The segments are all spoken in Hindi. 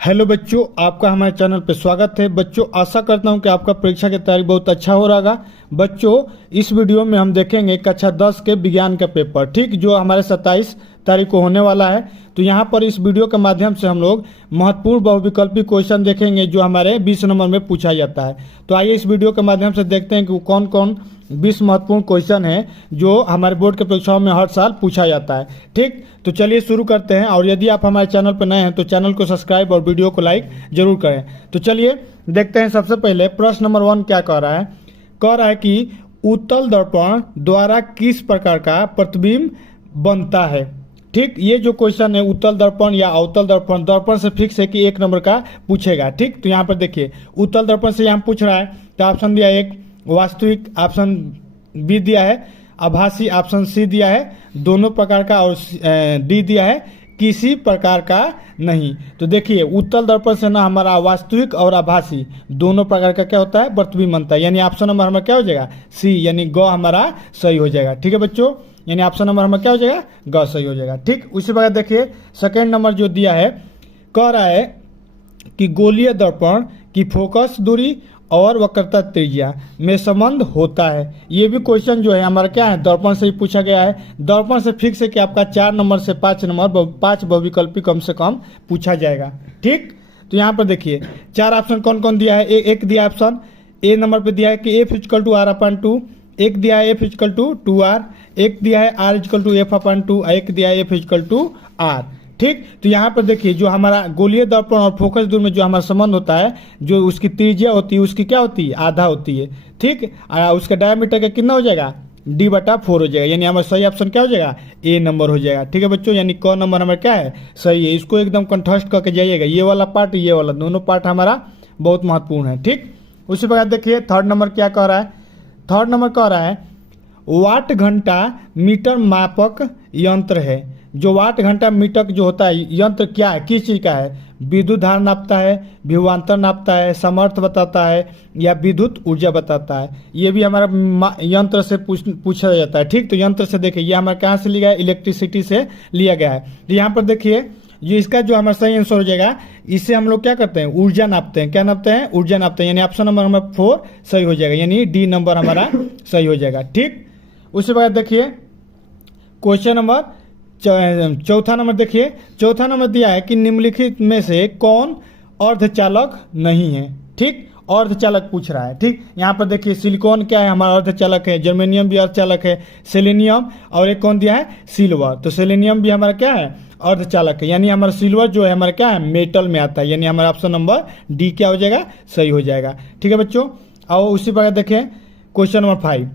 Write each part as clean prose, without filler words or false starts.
हेलो बच्चों, आपका हमारे चैनल पे स्वागत है। बच्चों, आशा करता हूं कि आपका परीक्षा की तैयारी बहुत अच्छा हो रहा होगा। बच्चों, इस वीडियो में हम देखेंगे कक्षा 10 के विज्ञान का पेपर, ठीक, जो हमारे 27 तारीख को होने वाला है। तो यहाँ पर इस वीडियो के माध्यम से हम लोग महत्वपूर्ण बहुविकल्पी क्वेश्चन देखेंगे जो हमारे 20 नंबर में पूछा जाता है। तो आइए इस वीडियो के माध्यम से देखते हैं कि कौन कौन 20 महत्वपूर्ण क्वेश्चन है जो हमारे बोर्ड के परीक्षाओं में हर साल पूछा जाता है। ठीक, तो चलिए शुरू करते हैं। और यदि आप हमारे चैनल पर नए हैं तो चैनल को सब्सक्राइब और वीडियो को लाइक जरूर करें। तो चलिए देखते हैं। सबसे पहले प्रश्न नंबर 1 क्या कह रहा है? कह रहा है कि उत्तल दर्पण द्वारा किस प्रकार का प्रतिबिंब बनता है। ठीक, ये जो क्वेश्चन है उत्तल दर्पण या अवतल दर्पण, दर्पण से फिक्स है कि 1 नंबर का पूछेगा। ठीक, तो यहाँ पर देखिए उत्तल दर्पण से यहाँ पूछ रहा है तो ऑप्शन दिया है 1 वास्तविक, ऑप्शन बी दिया है आभासी, ऑप्शन सी दिया है दोनों प्रकार का, और डी दिया है किसी प्रकार का नहीं। तो देखिए उत्तल दर्पण से ना हमारा वास्तविक और आभासी दोनों प्रकार का क्या होता है, प्रतिबिंब बनता है। यानी ऑप्शन नंबर हमारा क्या हो जाएगा, सी, यानी ग हमारा सही हो जाएगा। ठीक है बच्चों, यानी ऑप्शन नंबर हमारा क्या हो जाएगा, ग सही हो जाएगा। ठीक, उसी प्रकार देखिए सेकेंड नंबर जो दिया है, कह रहा है कि गोलीय दर्पण की फोकस दूरी और वक्रता त्रिज्या में संबंध होता है। ये भी क्वेश्चन जो है हमारा क्या है, दर्पण से ही पूछा गया है। दर्पण से फिक्स है कि आपका 4 नंबर से 5 नंबर 5 बहुविकल्पी कम से कम पूछा जाएगा। ठीक, तो यहाँ पर देखिए 4 ऑप्शन कौन कौन दिया है। एक दिया ऑप्शन ए नंबर पे दिया है कि एफ इक्वल टू आर अपन 2, एक दिया है एफ इक्वल टू 2r, एक दिया है आर इक्वल टू एफ अपन 2, एक दिया है एफ इक्वल टू आर। ठीक, तो यहाँ पर देखिए जो हमारा गोलीय दर्पण और फोकस दूर में जो हमारा संबंध होता है, जो उसकी त्रिज्या होती है उसकी क्या होती है, आधा होती है। ठीक, उसका डायमीटर का कितना हो जाएगा, d/4 हो जाएगा। यानी हमारा सही ऑप्शन क्या हो जाएगा, ए नंबर हो जाएगा। ठीक है बच्चों, यानी क नंबर हमारा क्या है, सही है। इसको एकदम कंठस्थ करके जाइएगा, ये वाला पार्ट ये वाला दोनों पार्ट हमारा बहुत महत्वपूर्ण है। ठीक, उसी प्रकार देखिए थर्ड नंबर क्या कह रहा है। थर्ड नंबर कह रहा है वाट घंटा मीटर मापक यंत्र है। जो वाट घंटा मीटर जो होता है यंत्र क्या है, किस चीज़ का है, विद्युत धारा नापता है, विभवांतर नापता है, सामर्थ्य बताता है, या विद्युत ऊर्जा बताता है। ये भी हमारा यंत्र से पूछा जाता है। ठीक, तो यंत्र से देखिए ये हमारा कहाँ से लिया है, इलेक्ट्रिसिटी से लिया गया है। तो यहाँ पर देखिए ये इसका जो हमारा सही आंसर हो जाएगा, इससे हम लोग क्या करते हैं, ऊर्जा नापते हैं। क्या नापते हैं, ऊर्जा नापते हैं। यानी ऑप्शन नंबर हमारा 4 सही हो जाएगा, यानी डी नंबर हमारा सही हो जाएगा। ठीक, उसके बाद देखिए क्वेश्चन नंबर चौथा नंबर देखिए, चौथा नंबर दिया है कि निम्नलिखित में से कौन अर्धचालक नहीं है। ठीक, अर्धचालक पूछ रहा है। ठीक, यहाँ पर देखिए सिलिकॉन क्या है, हमारा अर्धचालक है, जर्मेनियम भी अर्धचालक है, सेलेनियम, और एक कौन दिया है, सिल्वर। तो सेलेनियम भी हमारा क्या है, अर्धचालक है। यानी हमारा सिल्वर जो है हमारा क्या है, मेटल में आता है। यानी हमारा ऑप्शन नंबर डी क्या हो जाएगा, सही हो जाएगा। ठीक है बच्चों, आओ उसी प्रकार देखें क्वेश्चन नंबर 5।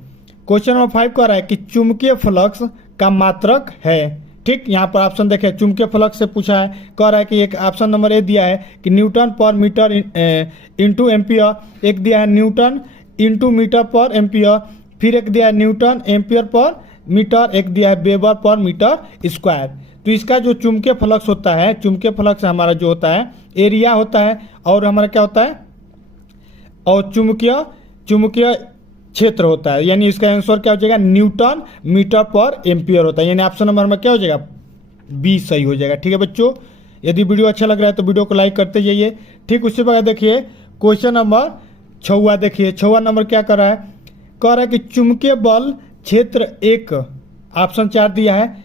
क्वेश्चन नंबर 5 कह रहा है कि चुंबकीय फ्लक्स का मात्रक है। ठीक, यहाँ पर ऑप्शन देखें चुंबकीय फ्लक्स से पूछा है। कह रहा है कि एक ऑप्शन नंबर ए दिया है कि न्यूटन पर मीटर इंटू एम्पियर, एक दिया है न्यूटन इंटू मीटर पर एम्पियर, फिर एक दिया है न्यूटन एम्पियर पर मीटर, एक दिया है वेबर पर मीटर स्क्वायर। तो इसका जो चुंबकीय फ्लक्स होता है, चुंबकीय फ्लक्स हमारा जो होता है एरिया होता है, और हमारा क्या होता है, और चुंबकीय क्षेत्र होता है। यानी इसका आंसर क्या हो जाएगा, न्यूटन मीटर पर एम्पियर होता है। यानी ऑप्शन नंबर में क्या हो जाएगा, बी सही हो जाएगा। ठीक है बच्चों, यदि वीडियो अच्छा लग रहा है तो वीडियो को लाइक करते जाइए। ठीक, उसके बाद देखिए क्वेश्चन नंबर 6 देखिए 6 नंबर क्या कर रहा है, कह रहा है कि चुंबकीय बल क्षेत्र 1, ऑप्शन 4 दिया है,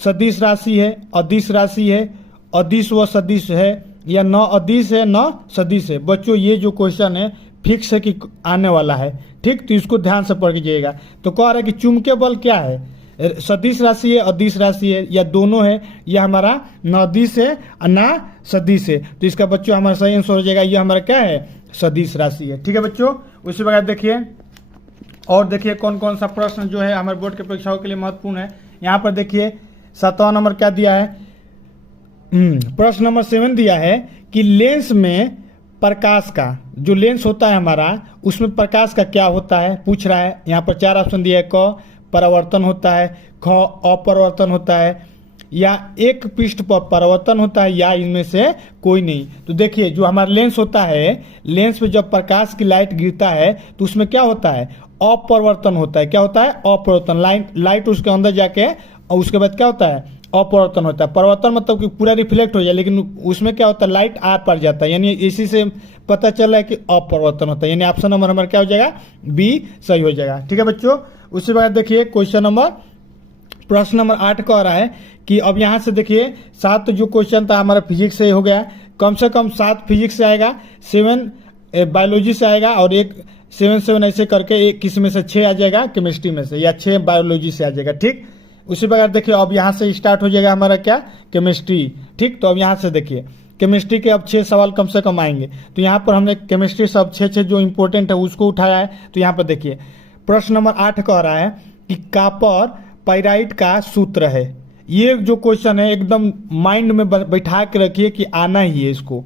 सदिश राशि है, अदिश राशि है, अदिश व सदिश है, या न अदिश है न सदिश है। बच्चों ये जो क्वेश्चन है फिक्स है कि आने वाला है। ठीक, तो इसको ध्यान से पढ़ के जाइएगा। तो कह रहा है कि चुंबकीय बल क्या है, सदिश राशि है, अदिश राशि है, या दोनों है, या हमारा न अदिश है न सदिश है। तो इसका बच्चों हमारा सही आंसर हो जाएगा, ये हमारा क्या है, सदिश राशि है। ठीक है बच्चों, उसी प्रकार देखिए और देखिए कौन कौन सा प्रश्न जो है हमारे बोर्ड के परीक्षाओं के लिए महत्वपूर्ण है। यहाँ पर देखिए 7वां नंबर क्या दिया है, प्रश्न नंबर 7 दिया है कि लेंस में प्रकाश का जो लेंस होता है हमारा, उसमें प्रकाश का क्या होता है पूछ रहा है। यहाँ पर 4 ऑप्शन दिया है, क परावर्तन होता है, ख अपरावर्तन होता है, या एक पृष्ठ पर परावर्तन होता है, या इनमें से कोई नहीं। तो देखिए जो हमारा लेंस होता है, लेंस पे जब प्रकाश की लाइट गिरता है तो उसमें क्या होता है, अपरिवर्तन होता है। क्या होता है? अपरिवर्तन। लाइट उसके अंदर जाके और उसके बाद क्या होता है? अपरिवर्तन होता है। परिवर्तन मतलब कि पूरा रिफ्लेक्ट हो जाए, लेकिन उसमें क्या होता है? लाइट आर पार जाता है, यानी इसी से पता चल रहा है कि अपरिवर्तन होता है, यानी ऑप्शन नंबर हमारा क्या हो जाएगा? बी सही हो जाएगा। ठीक है बच्चों, उसके बाद देखिए प्रश्न नंबर 8 कह रहा है कि अब यहाँ से देखिए 7 जो क्वेश्चन था हमारा फिजिक्स से हो गया, कम से कम 7 फिजिक्स से आएगा, 7 बायोलॉजी से आएगा और एक 7 ऐसे करके एक किसी में से 6 आ जाएगा केमिस्ट्री में से, या 6 बायोलॉजी से आ जाएगा। ठीक, उसी प्रकार देखिए अब यहाँ से स्टार्ट हो जाएगा हमारा क्या? केमिस्ट्री। ठीक, तो अब यहाँ से देखिए केमिस्ट्री के अब 6 सवाल कम से कम आएंगे। तो यहाँ पर हमने केमिस्ट्री सब 6 जो इंपॉर्टेंट है उसको उठाया है। तो यहाँ पर देखिए प्रश्न नंबर 8 कह रहा है कि कॉपर पाइराइट का सूत्र है। ये जो क्वेश्चन है एकदम माइंड में बैठा के रखिए कि आना ही है इसको,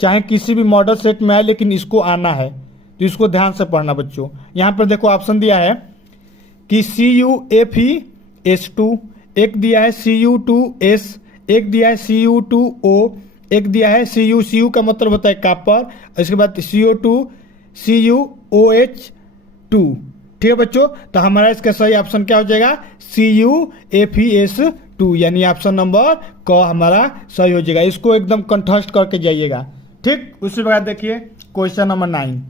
चाहे किसी भी मॉडल सेट में आए लेकिन इसको आना है, तो इसको ध्यान से पढ़ना बच्चों। यहाँ पर देखो ऑप्शन दिया है कि CuFeS2, एक दिया है Cu2S, एक दिया है Cu2O, एक दिया है Cu का मतलब होता है कॉपर, इसके बाद CO2 CuOH2। ठीक है बच्चों, तो हमारा इसका सही ऑप्शन क्या हो जाएगा? CuFeS2, यानी ऑप्शन नंबर क हमारा सही हो जाएगा। इसको एकदम कंठस्थ करके जाइएगा। ठीक, उसी बाद देखिए क्वेश्चन नंबर 9।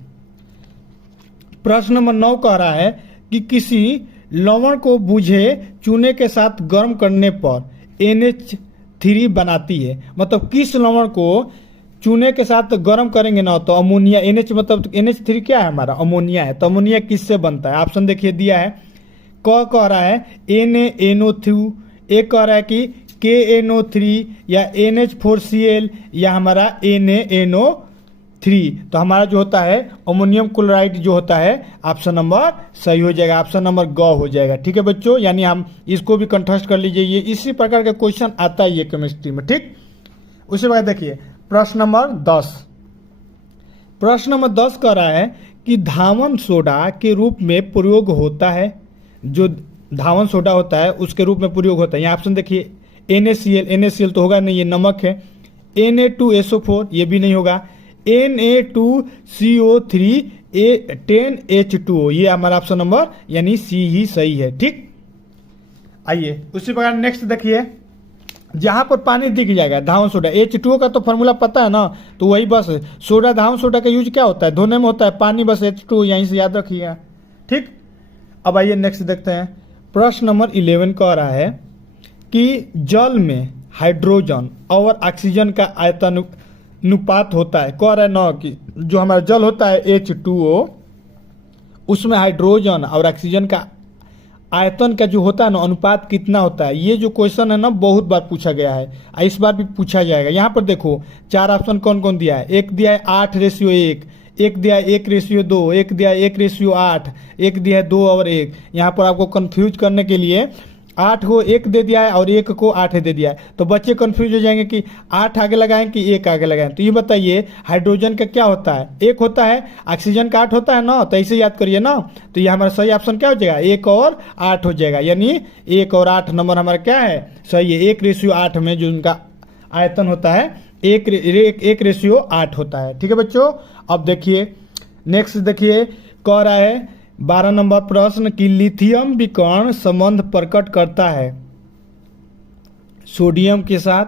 प्रश्न नंबर 9 कह रहा है कि किसी लवण को बूझे चूने के साथ गर्म करने पर NH3 बनाती है। मतलब किस लवण को चूने के साथ गर्म करेंगे ना तो अमोनिया, NH मतलब NH3 क्या है? हमारा अमोनिया है। तो अमोनिया किससे बनता है? ऑप्शन देखिए दिया है, क कह रहा है NaNO2, एक कह रहा है कि KNO3 या NH4Cl या हमारा NaNO3। तो हमारा जो होता है अमोनियम क्लोराइड जो होता है ऑप्शन नंबर सही हो जाएगा, ऑप्शन नंबर ग हो जाएगा। ठीक है बच्चों, यानी हम इसको भी कंठस्थ कर लीजिए, ये इसी प्रकार का क्वेश्चन आता है ये केमिस्ट्री में। ठीक, उसके बाद देखिए प्रश्न नंबर 10। प्रश्न नंबर 10 कह रहा है कि धावन सोडा के रूप में प्रयोग होता है, जो धावन सोडा होता है उसके रूप में प्रयोग होता है। यहाँ ऑप्शन देखिए NaCl तो होगा नहीं, ये नमक है। Na2SO4 ये भी नहीं होगा। Na2CO3 10H2O ये हमारा ऑप्शन नंबर यानी सी ही सही है। ठीक, आइए उसी प्रकार नेक्स्ट देखिए, जहां पर पानी दिख जाएगा धावन सोडा, H2O का तो फॉर्मूला पता है ना, तो वही बस सोडा, धावन सोडा का यूज क्या होता है? धोने में होता है, पानी बस H2O यहीं से याद रखिएगा। ठीक, अब आइए नेक्स्ट देखते हैं। प्रश्न नंबर 11 कह रहा है कि जल में हाइड्रोजन और ऑक्सीजन का आयतानुपात होता है। कह रहा है ना कि जो हमारा जल होता है H2O, उसमें हाइड्रोजन और ऑक्सीजन का आयतन का जो होता है ना अनुपात कितना होता है। ये जो क्वेश्चन है ना बहुत बार पूछा गया है, इस बार भी पूछा जाएगा। यहाँ पर देखो 4 ऑप्शन कौन कौन दिया है। एक दिया है 8:1, एक दिया है 1:2, एक दिया है 1:8, एक दिया है 2 और 1। यहाँ पर आपको कंफ्यूज करने के लिए 8 को 1 दे दिया है और 1 को 8 दे दिया है, तो बच्चे कंफ्यूज हो जाएंगे कि 8 आगे लगाएं कि 1 आगे लगाएं। तो ये बताइए हाइड्रोजन का क्या होता है? 1 होता है, ऑक्सीजन का 8 होता है ना, तो ऐसे याद करिए ना। तो ये हमारा सही ऑप्शन क्या हो जाएगा? 1 और 8 हो जाएगा, यानी 1 और 8 नंबर हमारा क्या है? सही है। 1:8 में जो उनका आयतन होता है 1:8 होता है। ठीक है बच्चों, अब देखिए नेक्स्ट देखिए, कह रहा है 12 नंबर प्रश्न की लिथियम विकर्ण संबंध प्रकट करता है सोडियम के साथ,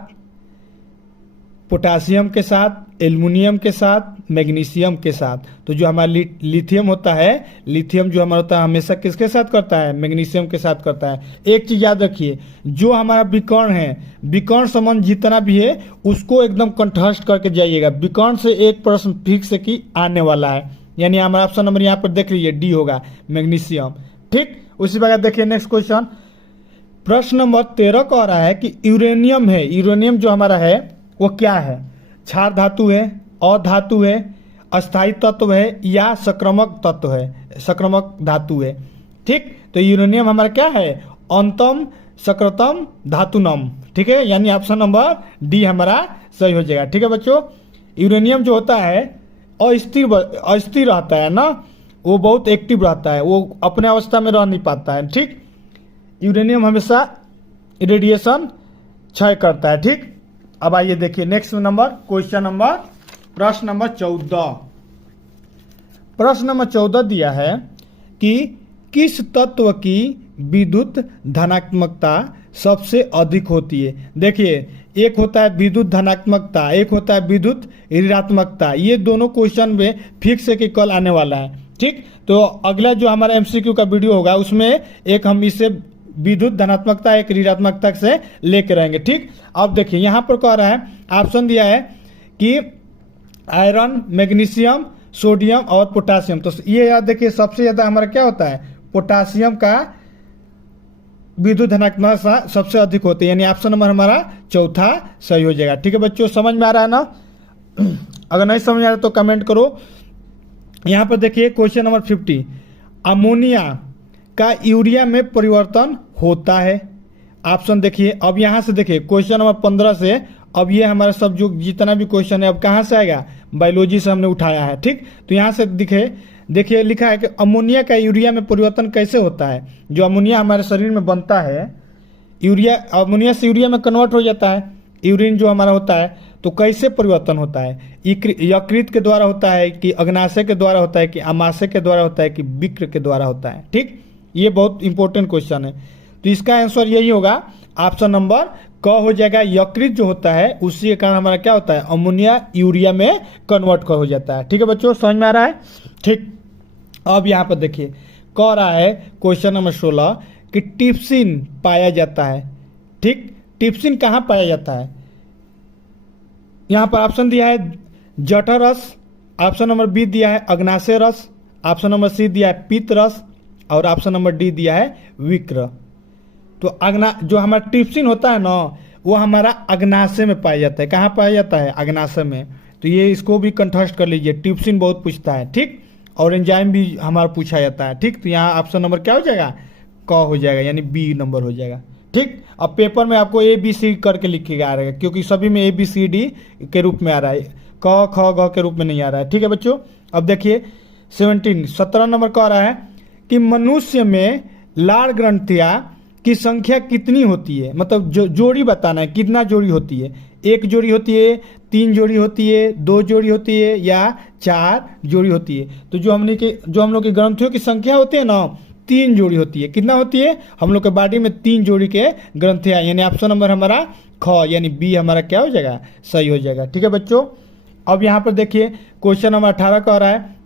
पोटासियम के साथ, एल्युमिनियम के साथ, मैग्नीशियम के साथ। तो जो हमारा लिथियम होता है, लिथियम जो हमारा होता है हमेशा किसके साथ करता है? मैग्नीशियम के साथ करता है। एक चीज याद रखिए, जो हमारा विकर्ण है, विकर्ण संबंध जितना भी है उसको एकदम कंठस्थ करके जाइएगा। विकर्ण से एक प्रश्न फिक्स की आने वाला है, यानी हमारा ऑप्शन नंबर यहाँ पर देख लीजिए डी होगा, मैग्नीशियम। ठीक, उसी प्रकार देखिए नेक्स्ट क्वेश्चन। प्रश्न नंबर 13 कह रहा है कि यूरेनियम है, यूरेनियम जो हमारा है वो क्या है? क्षार धातु है, अधातु है, अस्थायी तत्व है या संक्रामक तत्व है, संक्रामक धातु है। ठीक, तो यूरेनियम हमारा क्या है? अंतम सक्रातम धातुनम। ठीक है, यानी ऑप्शन नंबर डी हमारा सही हो जाएगा। ठीक है बच्चों, यूरेनियम जो होता है अस्थिर रहता है ना, वो बहुत एक्टिव रहता है, वो अपने अवस्था में रह नहीं पाता है। ठीक, यूरेनियम हमेशा रेडिएशन क्षय करता है। ठीक, अब आइए देखिए नेक्स्ट नंबर क्वेश्चन नंबर प्रश्न नंबर 14। प्रश्न नंबर 14 दिया है कि किस तत्व की विद्युत धनात्मकता सबसे अधिक होती है। देखिए, एक होता है विद्युत धनात्मकता, एक होता है विद्युत ऋणात्मकता। ये दोनों क्वेश्चन में फिक्स है कि कल आने वाला है। ठीक, तो अगला जो हमारा एमसीक्यू का वीडियो होगा उसमें एक हम इसे विद्युत धनात्मकता एक ऋणात्मकता से लेके रहेंगे। ठीक, अब देखिए यहाँ पर कह रहा है, ऑप्शन दिया है कि आयरन, मैग्नीशियम, सोडियम और पोटासियम। तो ये याद देखिए, सबसे ज्यादा हमारा क्या होता है, पोटासियम का विद्युत धनात्मकता सबसे अधिक होती है, यानी ऑप्शन नंबर हमारा चौथा सही हो जाएगा। ठीक है बच्चों, समझ में आ रहा है ना? अगर नहीं समझ आ रहा तो कमेंट करो। यहाँ पर देखिए क्वेश्चन नंबर 50, अमोनिया का यूरिया में परिवर्तन होता है। ऑप्शन देखिए, अब यहाँ से देखिए क्वेश्चन नंबर 15 से अब ये हमारा सब जो जितना भी क्वेश्चन है अब कहाँ से आएगा, बायोलॉजी से हमने उठाया है। ठीक, तो यहाँ से देखिए लिखा है कि अमोनिया का यूरिया में परिवर्तन कैसे होता है। जो अमोनिया हमारे शरीर में बनता है, यूरिया अमोनिया से यूरिया में कन्वर्ट हो जाता है, यूरिन जो हमारा होता है, तो कैसे परिवर्तन होता है, यकृत के द्वारा होता है कि अग्नाशय के द्वारा होता है कि आमाशय के द्वारा होता है कि विक्र के द्वारा होता है। ठीक, ये बहुत इंपॉर्टेंट क्वेश्चन है। तो इसका आंसर यही होगा, ऑप्शन नंबर क हो जाएगा। यकृत जो होता है उसी के कारण हमारा क्या होता है, अमोनिया यूरिया में कन्वर्ट हो जाता है। ठीक है बच्चों, समझ में आ रहा है? ठीक, अब यहाँ पर देखिए कह रहा है क्वेश्चन नंबर 16 कि टिप्सिन पाया जाता है। ठीक, टिप्सिन कहाँ पाया जाता है? यहाँ पर ऑप्शन दिया है जठर रस, ऑप्शन नंबर बी दिया है अग्नाशय रस, ऑप्शन नंबर सी दिया है पित्त रस और ऑप्शन नंबर डी दिया है विक्र। तो जो हमारा टिप्सिन होता है ना, वो हमारा अग्नाशय में पाया जाता है। कहाँ पाया जाता है? अग्नाशय में। तो ये इसको भी कंठस्थ कर लीजिए, टिप्सिन बहुत पूछता है। ठीक, और एंजाइम भी हमारा पूछा जाता है। ठीक, तो यहाँ ऑप्शन नंबर क्या हो जाएगा, क हो जाएगा, यानी बी नंबर हो जाएगा। ठीक, अब पेपर में आपको ए बी सी करके लिखेगा आ रहा है, क्योंकि सभी में ए बी सी डी के रूप में आ रहा है, क ख ग के रूप में नहीं आ रहा है। ठीक है बच्चों, अब देखिए 17 नंबर कह रहा है कि मनुष्य में लाड़ ग्रंथियां की संख्या कितनी होती है, मतलब जो जोड़ी बताना है, कितना जोड़ी होती है, एक जोड़ी होती है, 3 जोड़ी होती है, 2 जोड़ी होती है या 4 जोड़ी होती है। तो जो हम लोग की ग्रंथियों की संख्या होती है ना, 3 जोड़ी होती है। कितना होती है? हम लोग के बॉडी में 3 जोड़ी के ग्रंथियां, यानी ऑप्शन नंबर हमारा ख, यानी बी हमारा क्या हो जाएगा, सही हो जाएगा। ठीक है बच्चों, अब यहाँ पर देखिए क्वेश्चन नंबर 18 कह रहा है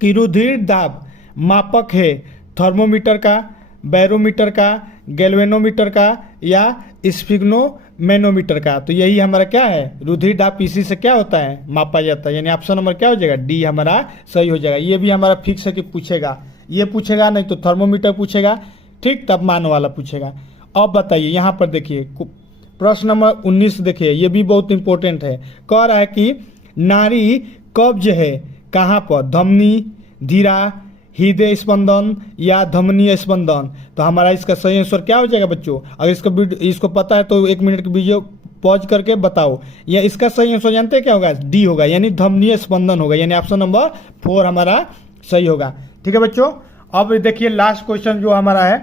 कि रुधिर दाब मापक है थर्मोमीटर का, बैरोमीटर का, गैल्वेनोमीटर का या स्फिग्नोमेनोमीटर का। तो यही हमारा क्या है, रुधिर दाब इसी से क्या होता है, मापा जाता है, यानी ऑप्शन नंबर क्या हो जाएगा, डी हमारा सही हो जाएगा। ये भी हमारा फिक्स है कि पूछेगा, ये पूछेगा नहीं तो थर्मोमीटर पूछेगा। ठीक, तापमान वाला पूछेगा। अब बताइए यहाँ पर देखिए प्रश्न नंबर 19 देखिए, ये भी बहुत इंपॉर्टेंट है। कह रहा है कि नाड़ी कब्ज है कहाँ पर, धमनी, धीरा, हृदय स्पंदन या धमनी स्पंदन। तो हमारा इसका सही आंसर क्या हो जाएगा बच्चों? अगर इसको पता है तो 1 मिनट की वीडियो पॉज करके बताओ। या इसका सही आंसर जानते हैं क्या होगा, डी होगा, यानी धमनी स्पंदन होगा, यानी ऑप्शन नंबर 4 हमारा सही होगा। ठीक है बच्चों, अब देखिए लास्ट क्वेश्चन जो हमारा है,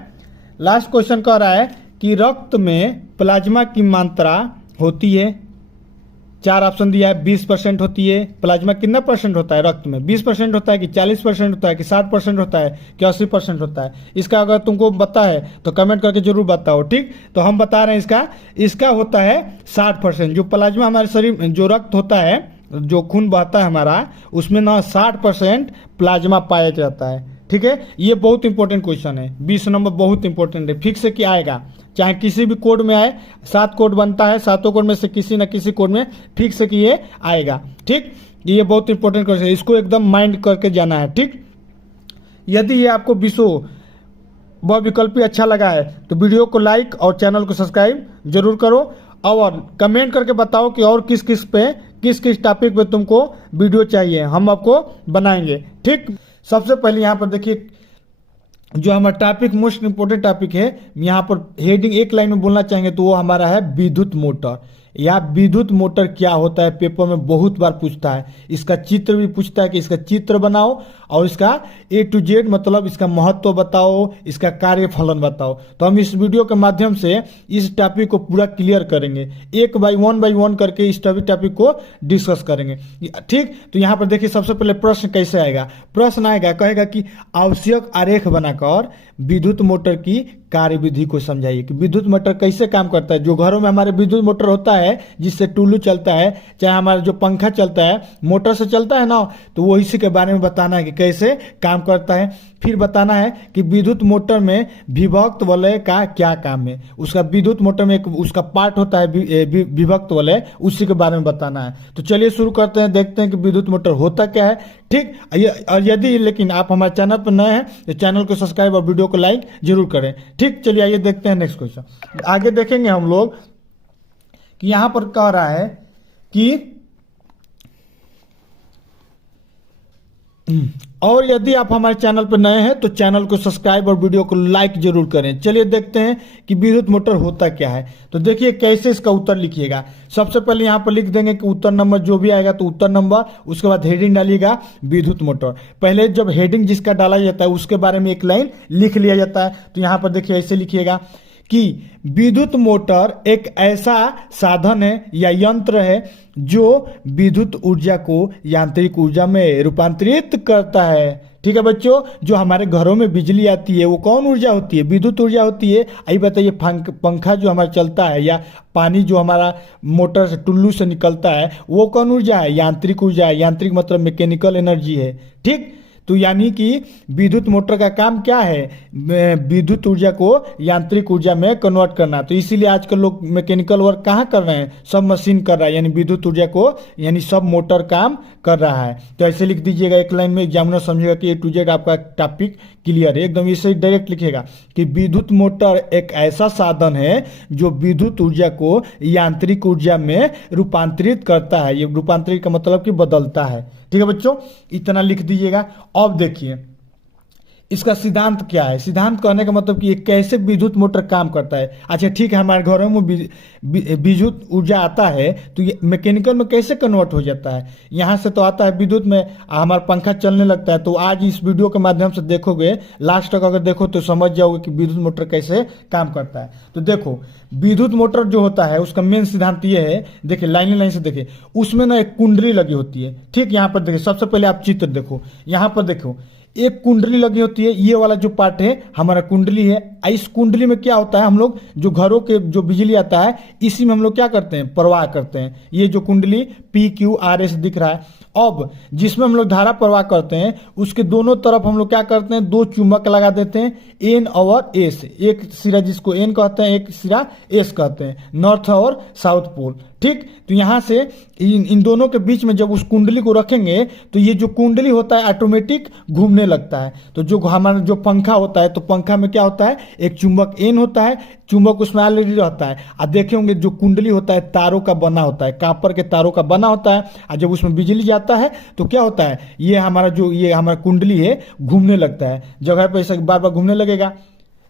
लास्ट क्वेश्चन कह रहा है कि रक्त में प्लाज्मा की मात्रा होती है, 4 ऑप्शन दिया है, 20% होती है। प्लाज्मा कितना परसेंट होता है रक्त में, 20% होता है कि 40% होता है कि 60% होता है कि 80% होता है? इसका अगर तुमको पता है तो कमेंट करके जरूर बताओ। ठीक, तो हम बता रहे हैं इसका होता है 60%। जो प्लाज्मा हमारे शरीर में जो रक्त होता है, जो खून बहता है हमारा, उसमें ना 60% प्लाज्मा पाया जाता है। ठीक है, ये बहुत इंपॉर्टेंट क्वेश्चन है, 20 नंबर बहुत इंपॉर्टेंट है, फिक्स है कि आएगा, चाहे किसी भी कोड में आए। 7 कोड बनता है, 7 कोड में से किसी न किसी कोड में फिक्स है कि ये आएगा। ठीक, ये बहुत इंपॉर्टेंट क्वेश्चन है, इसको एकदम माइंड करके जाना है। ठीक, यदि ये आपको वह विकल्प अच्छा लगा है तो वीडियो को लाइक और चैनल को सब्सक्राइब जरूर करो, और कमेंट करके बताओ कि और किस किस टॉपिक पे तुमको वीडियो चाहिए, हम आपको बनाएंगे। ठीक, सबसे पहले यहाँ पर देखिए जो हमारा टॉपिक मोस्ट इंपोर्टेंट टॉपिक है, यहाँ पर हेडिंग एक लाइन में बोलना चाहेंगे तो वो हमारा है विद्युत मोटर। या विद्युत मोटर क्या होता है, पेपर में बहुत बार पूछता है। इसका चित्र भी पूछता है कि इसका चित्र बनाओ और इसका A to Z मतलब इसका महत्व बताओ, इसका कार्यफलन बताओ। तो हम इस वीडियो के माध्यम से इस टॉपिक को पूरा क्लियर करेंगे, एक बाय वन करके इस टॉपिक को डिस्कस करेंगे। ठीक, तो यहाँ पर देखिए सबसे पहले प्रश्न कैसे आएगा। प्रश्न आएगा, कहेगा कि आवश्यक आरेख बनाकर विद्युत मोटर की कार्यविधि को समझाइए कि विद्युत मोटर कैसे काम करता है। जो घरों में हमारे विद्युत मोटर होता है जिससे टुल्लू चलता है, चाहे हमारा जो पंखा चलता है मोटर से चलता है ना, तो वो इसी के बारे में बताना है कि कैसे काम करता है। फिर बताना है कि विद्युत मोटर में विभक्त वलय का क्या काम है। उसका विद्युत मोटर में एक उसका पार्ट होता है विभक्त वलय, उसी के बारे में बताना है। तो चलिए शुरू करते हैं, देखते हैं कि विद्युत मोटर होता क्या है। ठीक, और यदि लेकिन आप हमारे चैनल पर नए हैं तो चैनल को सब्सक्राइब और वीडियो को लाइक जरूर करें। ठीक, चलिए आइए देखते हैं नेक्स्ट क्वेश्चन। आगे देखेंगे हम लोग कि यहां पर कह रहा है कि और यदि आप हमारे चैनल पर नए हैं तो चैनल को सब्सक्राइब और वीडियो को लाइक जरूर करें। चलिए देखते हैं कि विद्युत मोटर होता क्या है। तो देखिए कैसे इसका उत्तर लिखिएगा। सबसे पहले यहाँ पर लिख देंगे कि उत्तर नंबर जो भी आएगा तो उत्तर नंबर, उसके बाद हेडिंग डालिएगा विद्युत मोटर। पहले जब हेडिंग जिसका डाला जाता है उसके बारे में एक लाइन लिख लिया जाता है। तो यहाँ पर देखिए ऐसे लिखिएगा कि विद्युत मोटर एक ऐसा साधन है या यंत्र है जो विद्युत ऊर्जा को यांत्रिक ऊर्जा में रूपांतरित करता है। ठीक है बच्चों, जो हमारे घरों में बिजली आती है वो कौन ऊर्जा होती है? विद्युत ऊर्जा होती है। आइए बताइए, पंखा जो हमारा चलता है या पानी जो हमारा मोटर से टुल्लू से निकलता है वो कौन ऊर्जा है? यांत्रिक ऊर्जा है। यांत्रिक मतलब मैकेनिकल एनर्जी है। ठीक, तो यानी कि विद्युत मोटर का काम क्या है? विद्युत ऊर्जा को यांत्रिक ऊर्जा में कन्वर्ट करना। तो इसीलिए आजकल लोग मैकेनिकल वर्क कहाँ कर रहे हैं? सब मशीन कर रहा है, यानी विद्युत ऊर्जा को यानी सब मोटर काम कर रहा है। तो ऐसे लिख दीजिएगा एक लाइन में, एग्जामिनर समझेगा कि A to Z आपका टॉपिक क्लियर है एकदम। इसे डायरेक्ट लिखेगा कि विद्युत मोटर एक ऐसा साधन है जो विद्युत ऊर्जा को यांत्रिक ऊर्जा में रूपांतरित करता है। ये रूपांतरित का मतलब कि बदलता है। ठीक है बच्चों, इतना लिख दीजिएगा। अब देखिए इसका सिद्धांत क्या है। सिद्धांत कहने का मतलब कि ये कैसे विद्युत मोटर काम करता है। अच्छा ठीक है, हमारे घरों में विद्युत ऊर्जा आता है तो ये मैकेनिकल में कैसे कन्वर्ट हो जाता है? यहाँ से तो आता है विद्युत में, हमारा पंखा चलने लगता है। तो आज इस वीडियो के माध्यम से देखोगे, लास्ट तक अगर देखो तो समझ जाओगे कि विद्युत मोटर कैसे काम करता है। तो देखो विद्युत मोटर जो होता है उसका मेन सिद्धांत ये है, देखिए लाइन से देखिए, उसमें ना एक कुंडली लगी होती है। ठीक, यहाँ पर देखिए, सबसे पहले आप चित्र देखो, यहाँ पर देखो एक कुंडली लगी होती है। ये वाला जो पार्ट है हमारा कुंडली है। इस कुंडली में क्या होता है, हम लोग जो घरों के जो बिजली आता है इसी में हम लोग क्या करते हैं? प्रवाह करते हैं। ये जो कुंडली PQRS दिख रहा है, अब जिसमें हम लोग धारा प्रवाह करते हैं उसके दोनों तरफ हम लोग क्या करते हैं? दो चुंबक लगा देते हैं, N और S। एक सिरा जिसको N कहते हैं, एक सिरा S कहते हैं, नॉर्थ और साउथ पोल। ठीक, तो यहाँ से इन दोनों के बीच में जब उस कुंडली को रखेंगे तो ये जो कुंडली होता है ऑटोमेटिक घूमने लगता है। तो जो हमारा जो पंखा होता है तो पंखा में क्या होता है? एक चुंबक N होता है, चुंबक उसमें ऑलरेडी रहता है। आप देखे होंगे जो कुंडली होता है तारों का बना होता है, कापर के तारों का बना होता है। और जब उसमें बिजली जाता है तो क्या होता है? ये हमारा कुंडली है घूमने लगता है, जगह पर ऐसा बार बार घूमने लगेगा,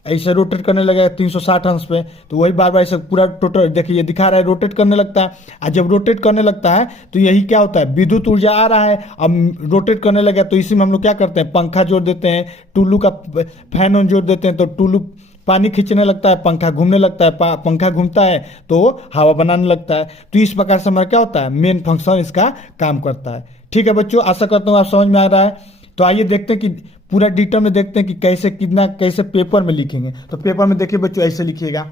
ऐसे रोटेट करने लगेगा 360 अंश पे। तो वही बार बार ऐसे पूरा टोटल देखिए ये दिखा रहा है, रोटेट करने लगता है। और जब रोटेट करने लगता है तो यही क्या होता है? विद्युत ऊर्जा आ रहा है, अब रोटेट करने लगा तो इसी में हम लोग क्या करते हैं? पंखा जोड़ देते हैं, टुल्लू का फैन ऑन जोड़ देते हैं, तो टुल्लू पानी खींचने लगता है, पंखा घूमने लगता है, पंखा घूमता है तो हवा बनाने लगता है। तो इस प्रकार से हमारा क्या होता है? मेन फंक्शन इसका काम करता है। ठीक है बच्चों, आशा करता हूँ आप समझ में आ रहा है। तो आइए देखते हैं कि पूरा डिटेल में देखते हैं कि कैसे पेपर में लिखेंगे। तो पेपर में देखिए बच्चों ऐसे लिखिएगा,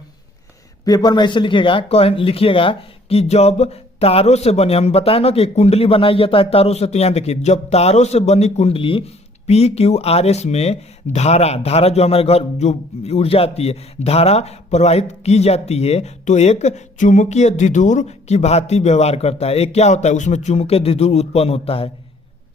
पेपर में ऐसे लिखिएगा कि जब तारों से बनी, हम बताए ना कि कुंडली बनाई जाता है तारों से। तो यहाँ देखिए, जब तारों से बनी कुंडली PQRS में धारा जो हमारे घर जो ऊर्जा आती है, धारा प्रवाहित की जाती है तो एक चुंबकीय द्विध्रुव की भांति व्यवहार करता है। एक क्या होता है? उसमें चुंबकीय द्विध्रुव उत्पन्न होता है।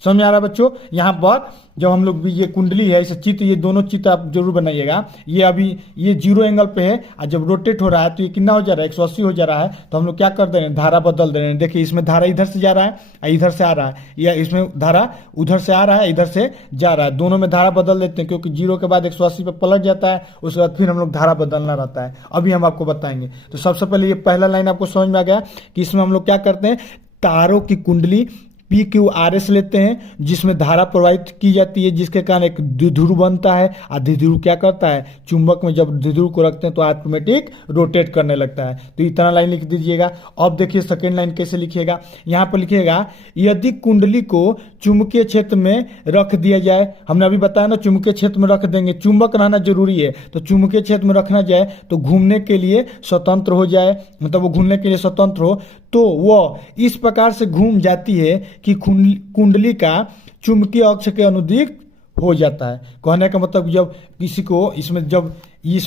समझ में आ रहा है बच्चों। यहाँ पर जब हम लोग भी ये कुंडली है, इसे चित्र, ये दोनों चित्र आप जरूर बनाइएगा। ये अभी ये 0 एंगल पे है और जब रोटेट हो रहा है तो ये कितना हो जा रहा है, 180 हो जा रहा है। तो हम लोग क्या कर दे रहे हैं, धारा बदल दे रहे हैं। देखिए इसमें धारा इधर से जा रहा है, इधर से आ रहा है, या इसमें धारा उधर से आ रहा है, इधर से जा रहा है। दोनों में धारा बदल देते हैं, क्योंकि 0 के बाद 180 पे पलट जाता है, उसके बाद फिर हम लोग धारा बदलना रहता है। अभी हम आपको बताएंगे। तो सबसे पहले ये पहला लाइन आपको समझ में आ गया कि इसमें हम लोग क्या करते हैं, तारों की कुंडली PQRS लेते हैं, जिसमें धारा प्रवाहित की जाती है, जिसके कारण एक द्विध्रुव बनता है। और द्विध्रुव क्या करता है, चुंबक में जब द्विध्रुव को रखते हैं तो ऑटोमेटिक रोटेट करने लगता है। तो इतना लाइन लिख दीजिएगा। अब देखिए सेकेंड लाइन कैसे लिखिएगा। यहाँ पर लिखिएगा, यदि कुंडली को चुंबकीय क्षेत्र में रख दिया जाए, हमने अभी बताया ना चुंबकीय क्षेत्र में रख देंगे, चुंबक रहना जरूरी है। तो चुंबकीय क्षेत्र में रखना जाए तो घूमने के लिए स्वतंत्र हो जाए, मतलब वो घूमने के लिए स्वतंत्र हो, तो वह इस प्रकार से घूम जाती है कि कुंडली का चुंबकीय अक्ष के अनुदिश हो जाता है। कहने का मतलब जब किसी को इसमें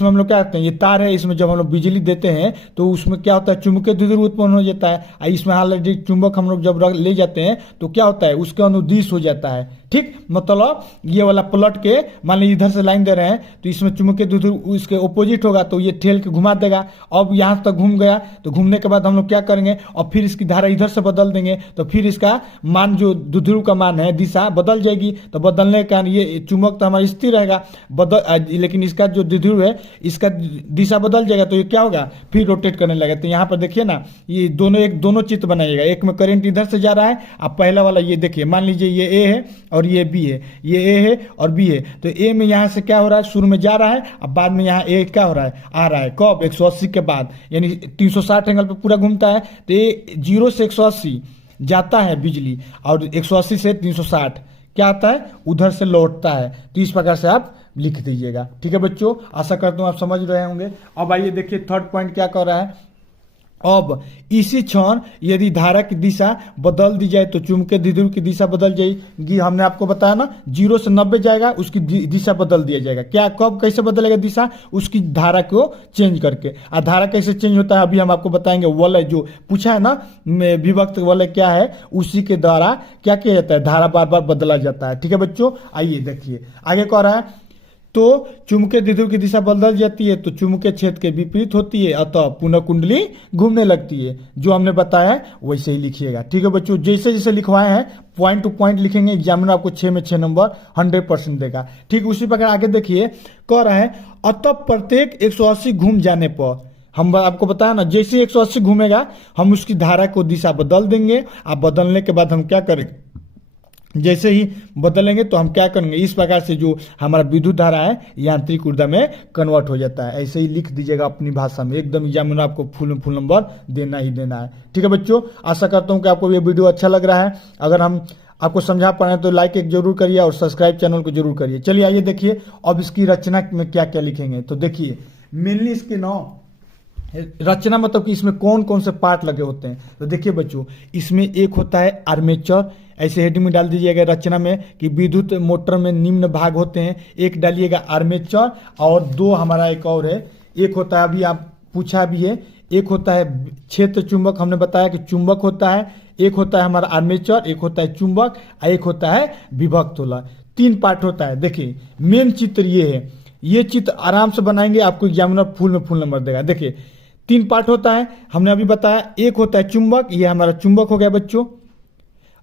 हम लोग क्या करते हैं, ये तार है, इसमें जब हम लोग बिजली देते हैं तो उसमें क्या होता है, चुंबकीय द्विध्रुव उत्पन्न हो जाता है। और इसमें ऑलरेडी चुंबक हम लोग जब ले जाते हैं तो क्या होता है, उसके अनुदिश हो जाता है। ठीक, मतलब ये वाला पलट के मान लीजिए इधर से लाइन दे रहे हैं तो इसमें चुंबकीय द्विध्रुव इसके ऑपोजिट होगा, तो ये ठेल के घुमा देगा। अब यहाँ तक घूम गया, तो घूमने के बाद हम लोग क्या करेंगे, और फिर इसकी धारा इधर से बदल देंगे, तो फिर इसका मान जो द्विध्रुव का मान है, दिशा बदल जाएगी। तो बदलने के कारण ये चुंबक तो हमारा स्थिर रहेगा, लेकिन इसका जो द्विध्रुव है इसका दिशा बदल जाएगा, तो ये क्या होगा, फिर रोटेट करने लगेगा। तो यहाँ पर देखिए ना, ये दोनों चित्र बनाइएगा। एक में करंट इधर से जा रहा है, अब पहला वाला ये देखिए, मान लीजिए ये ए है और ये बी है, ये ए है और बी है। तो ए में यहाँ से क्या हो रहा है, शुरू में जा रहा है, अब बाद में यहाँ ए क्या हो रहा है, आ रहा है। कब, 180 के बाद, यानी 360 एंगल पे पूरा घूमता है। तो ये 0 से 180 जाता है बिजली, और 180 से 360 क्या आता है, उधर से लौटता है। तो इस प्रकार से आप लिख दीजिएगा। ठीक है बच्चों, आशा करता हूं आप समझ रहे होंगे। अब आइए देखिए थर्ड पॉइंट क्या कर रहा है। अब इसी क्षण यदि धारा की दिशा बदल दी जाए तो चुंबकीय द्विध्रुव की दिशा बदल जाएगी। हमने आपको बताया ना, 0 से 90 जाएगा, उसकी दिशा बदल दिया जाएगा। क्या, कब, कैसे बदलेगा दिशा, उसकी धारा को चेंज करके। और धारा कैसे चेंज होता है अभी हम आपको बताएंगे। वलय जो पूछा है ना, विभक्त वलय क्या है, उसी के द्वारा क्या किया जाता है, धारा बार बार बदला जाता है। ठीक है बच्चों, आइए देखिए आगे कह रहा है, तो चुंबकीय द्विध्रुव की दिशा बदल जाती है तो चुंबकीय क्षेत्र के विपरीत होती है, अतः पुनः कुंडली घूमने लगती है। जो हमने बताया है वैसे ही लिखिएगा। ठीक है बच्चों, जैसे जैसे लिखवाए हैं पॉइंट टू पॉइंट लिखेंगे, एग्जामिनर आपको 6 में 6 नंबर 100% देगा। ठीक, उसी प्रकार आगे देखिए, कह रहा है, अतः प्रत्येक 180 घूम जाने पर, हम आपको बताया ना, जैसे 180 घूमेगा हम उसकी धारा को दिशा बदल देंगे। आप बदलने के बाद हम क्या करेंगे, जैसे ही बदलेंगे तो हम क्या करेंगे, इस प्रकार से जो हमारा विद्युत धारा है यांत्रिक ऊर्जा में कन्वर्ट हो जाता है। ऐसे ही लिख दीजिएगा अपनी भाषा में, एकदम एग्जामिनर आपको फुल नंबर देना ही देना है। ठीक है बच्चों, आशा करता हूँ कि आपको ये वीडियो अच्छा लग रहा है। अगर हम आपको समझा पा रहे हैं तो लाइक एक जरूर करिए और सब्सक्राइब चैनल को जरूर करिए। चलिए आइए देखिए अब इसकी रचना में क्या क्या लिखेंगे। तो देखिए मेनली इसके रचना, मतलब कि इसमें कौन कौन से पार्ट लगे होते हैं। तो देखिए बच्चों, इसमें एक होता है आर्मेचर, ऐसे हेडिंग में डाल दीजिएगा रचना में कि विद्युत मोटर में निम्न भाग होते हैं। एक डालिएगा आर्मेचर, और 2 हमारा एक और है, एक होता है अभी आप पूछा भी है, एक होता है क्षेत्र चुंबक, हमने बताया कि चुंबक होता है, एक होता है हमारा आर्मेचर, एक होता है चुंबक, और एक होता है विभक्त वाला। 3 पार्ट होता है। देखिए मेन चित्र ये है, ये चित्र आराम से बनाएंगे, आपको एग्जामिनर फुल में फुल नंबर देगा। देखिए 3 पार्ट होता है, हमने अभी बताया। एक होता है चुंबक, ये हमारा चुंबक हो गया बच्चों।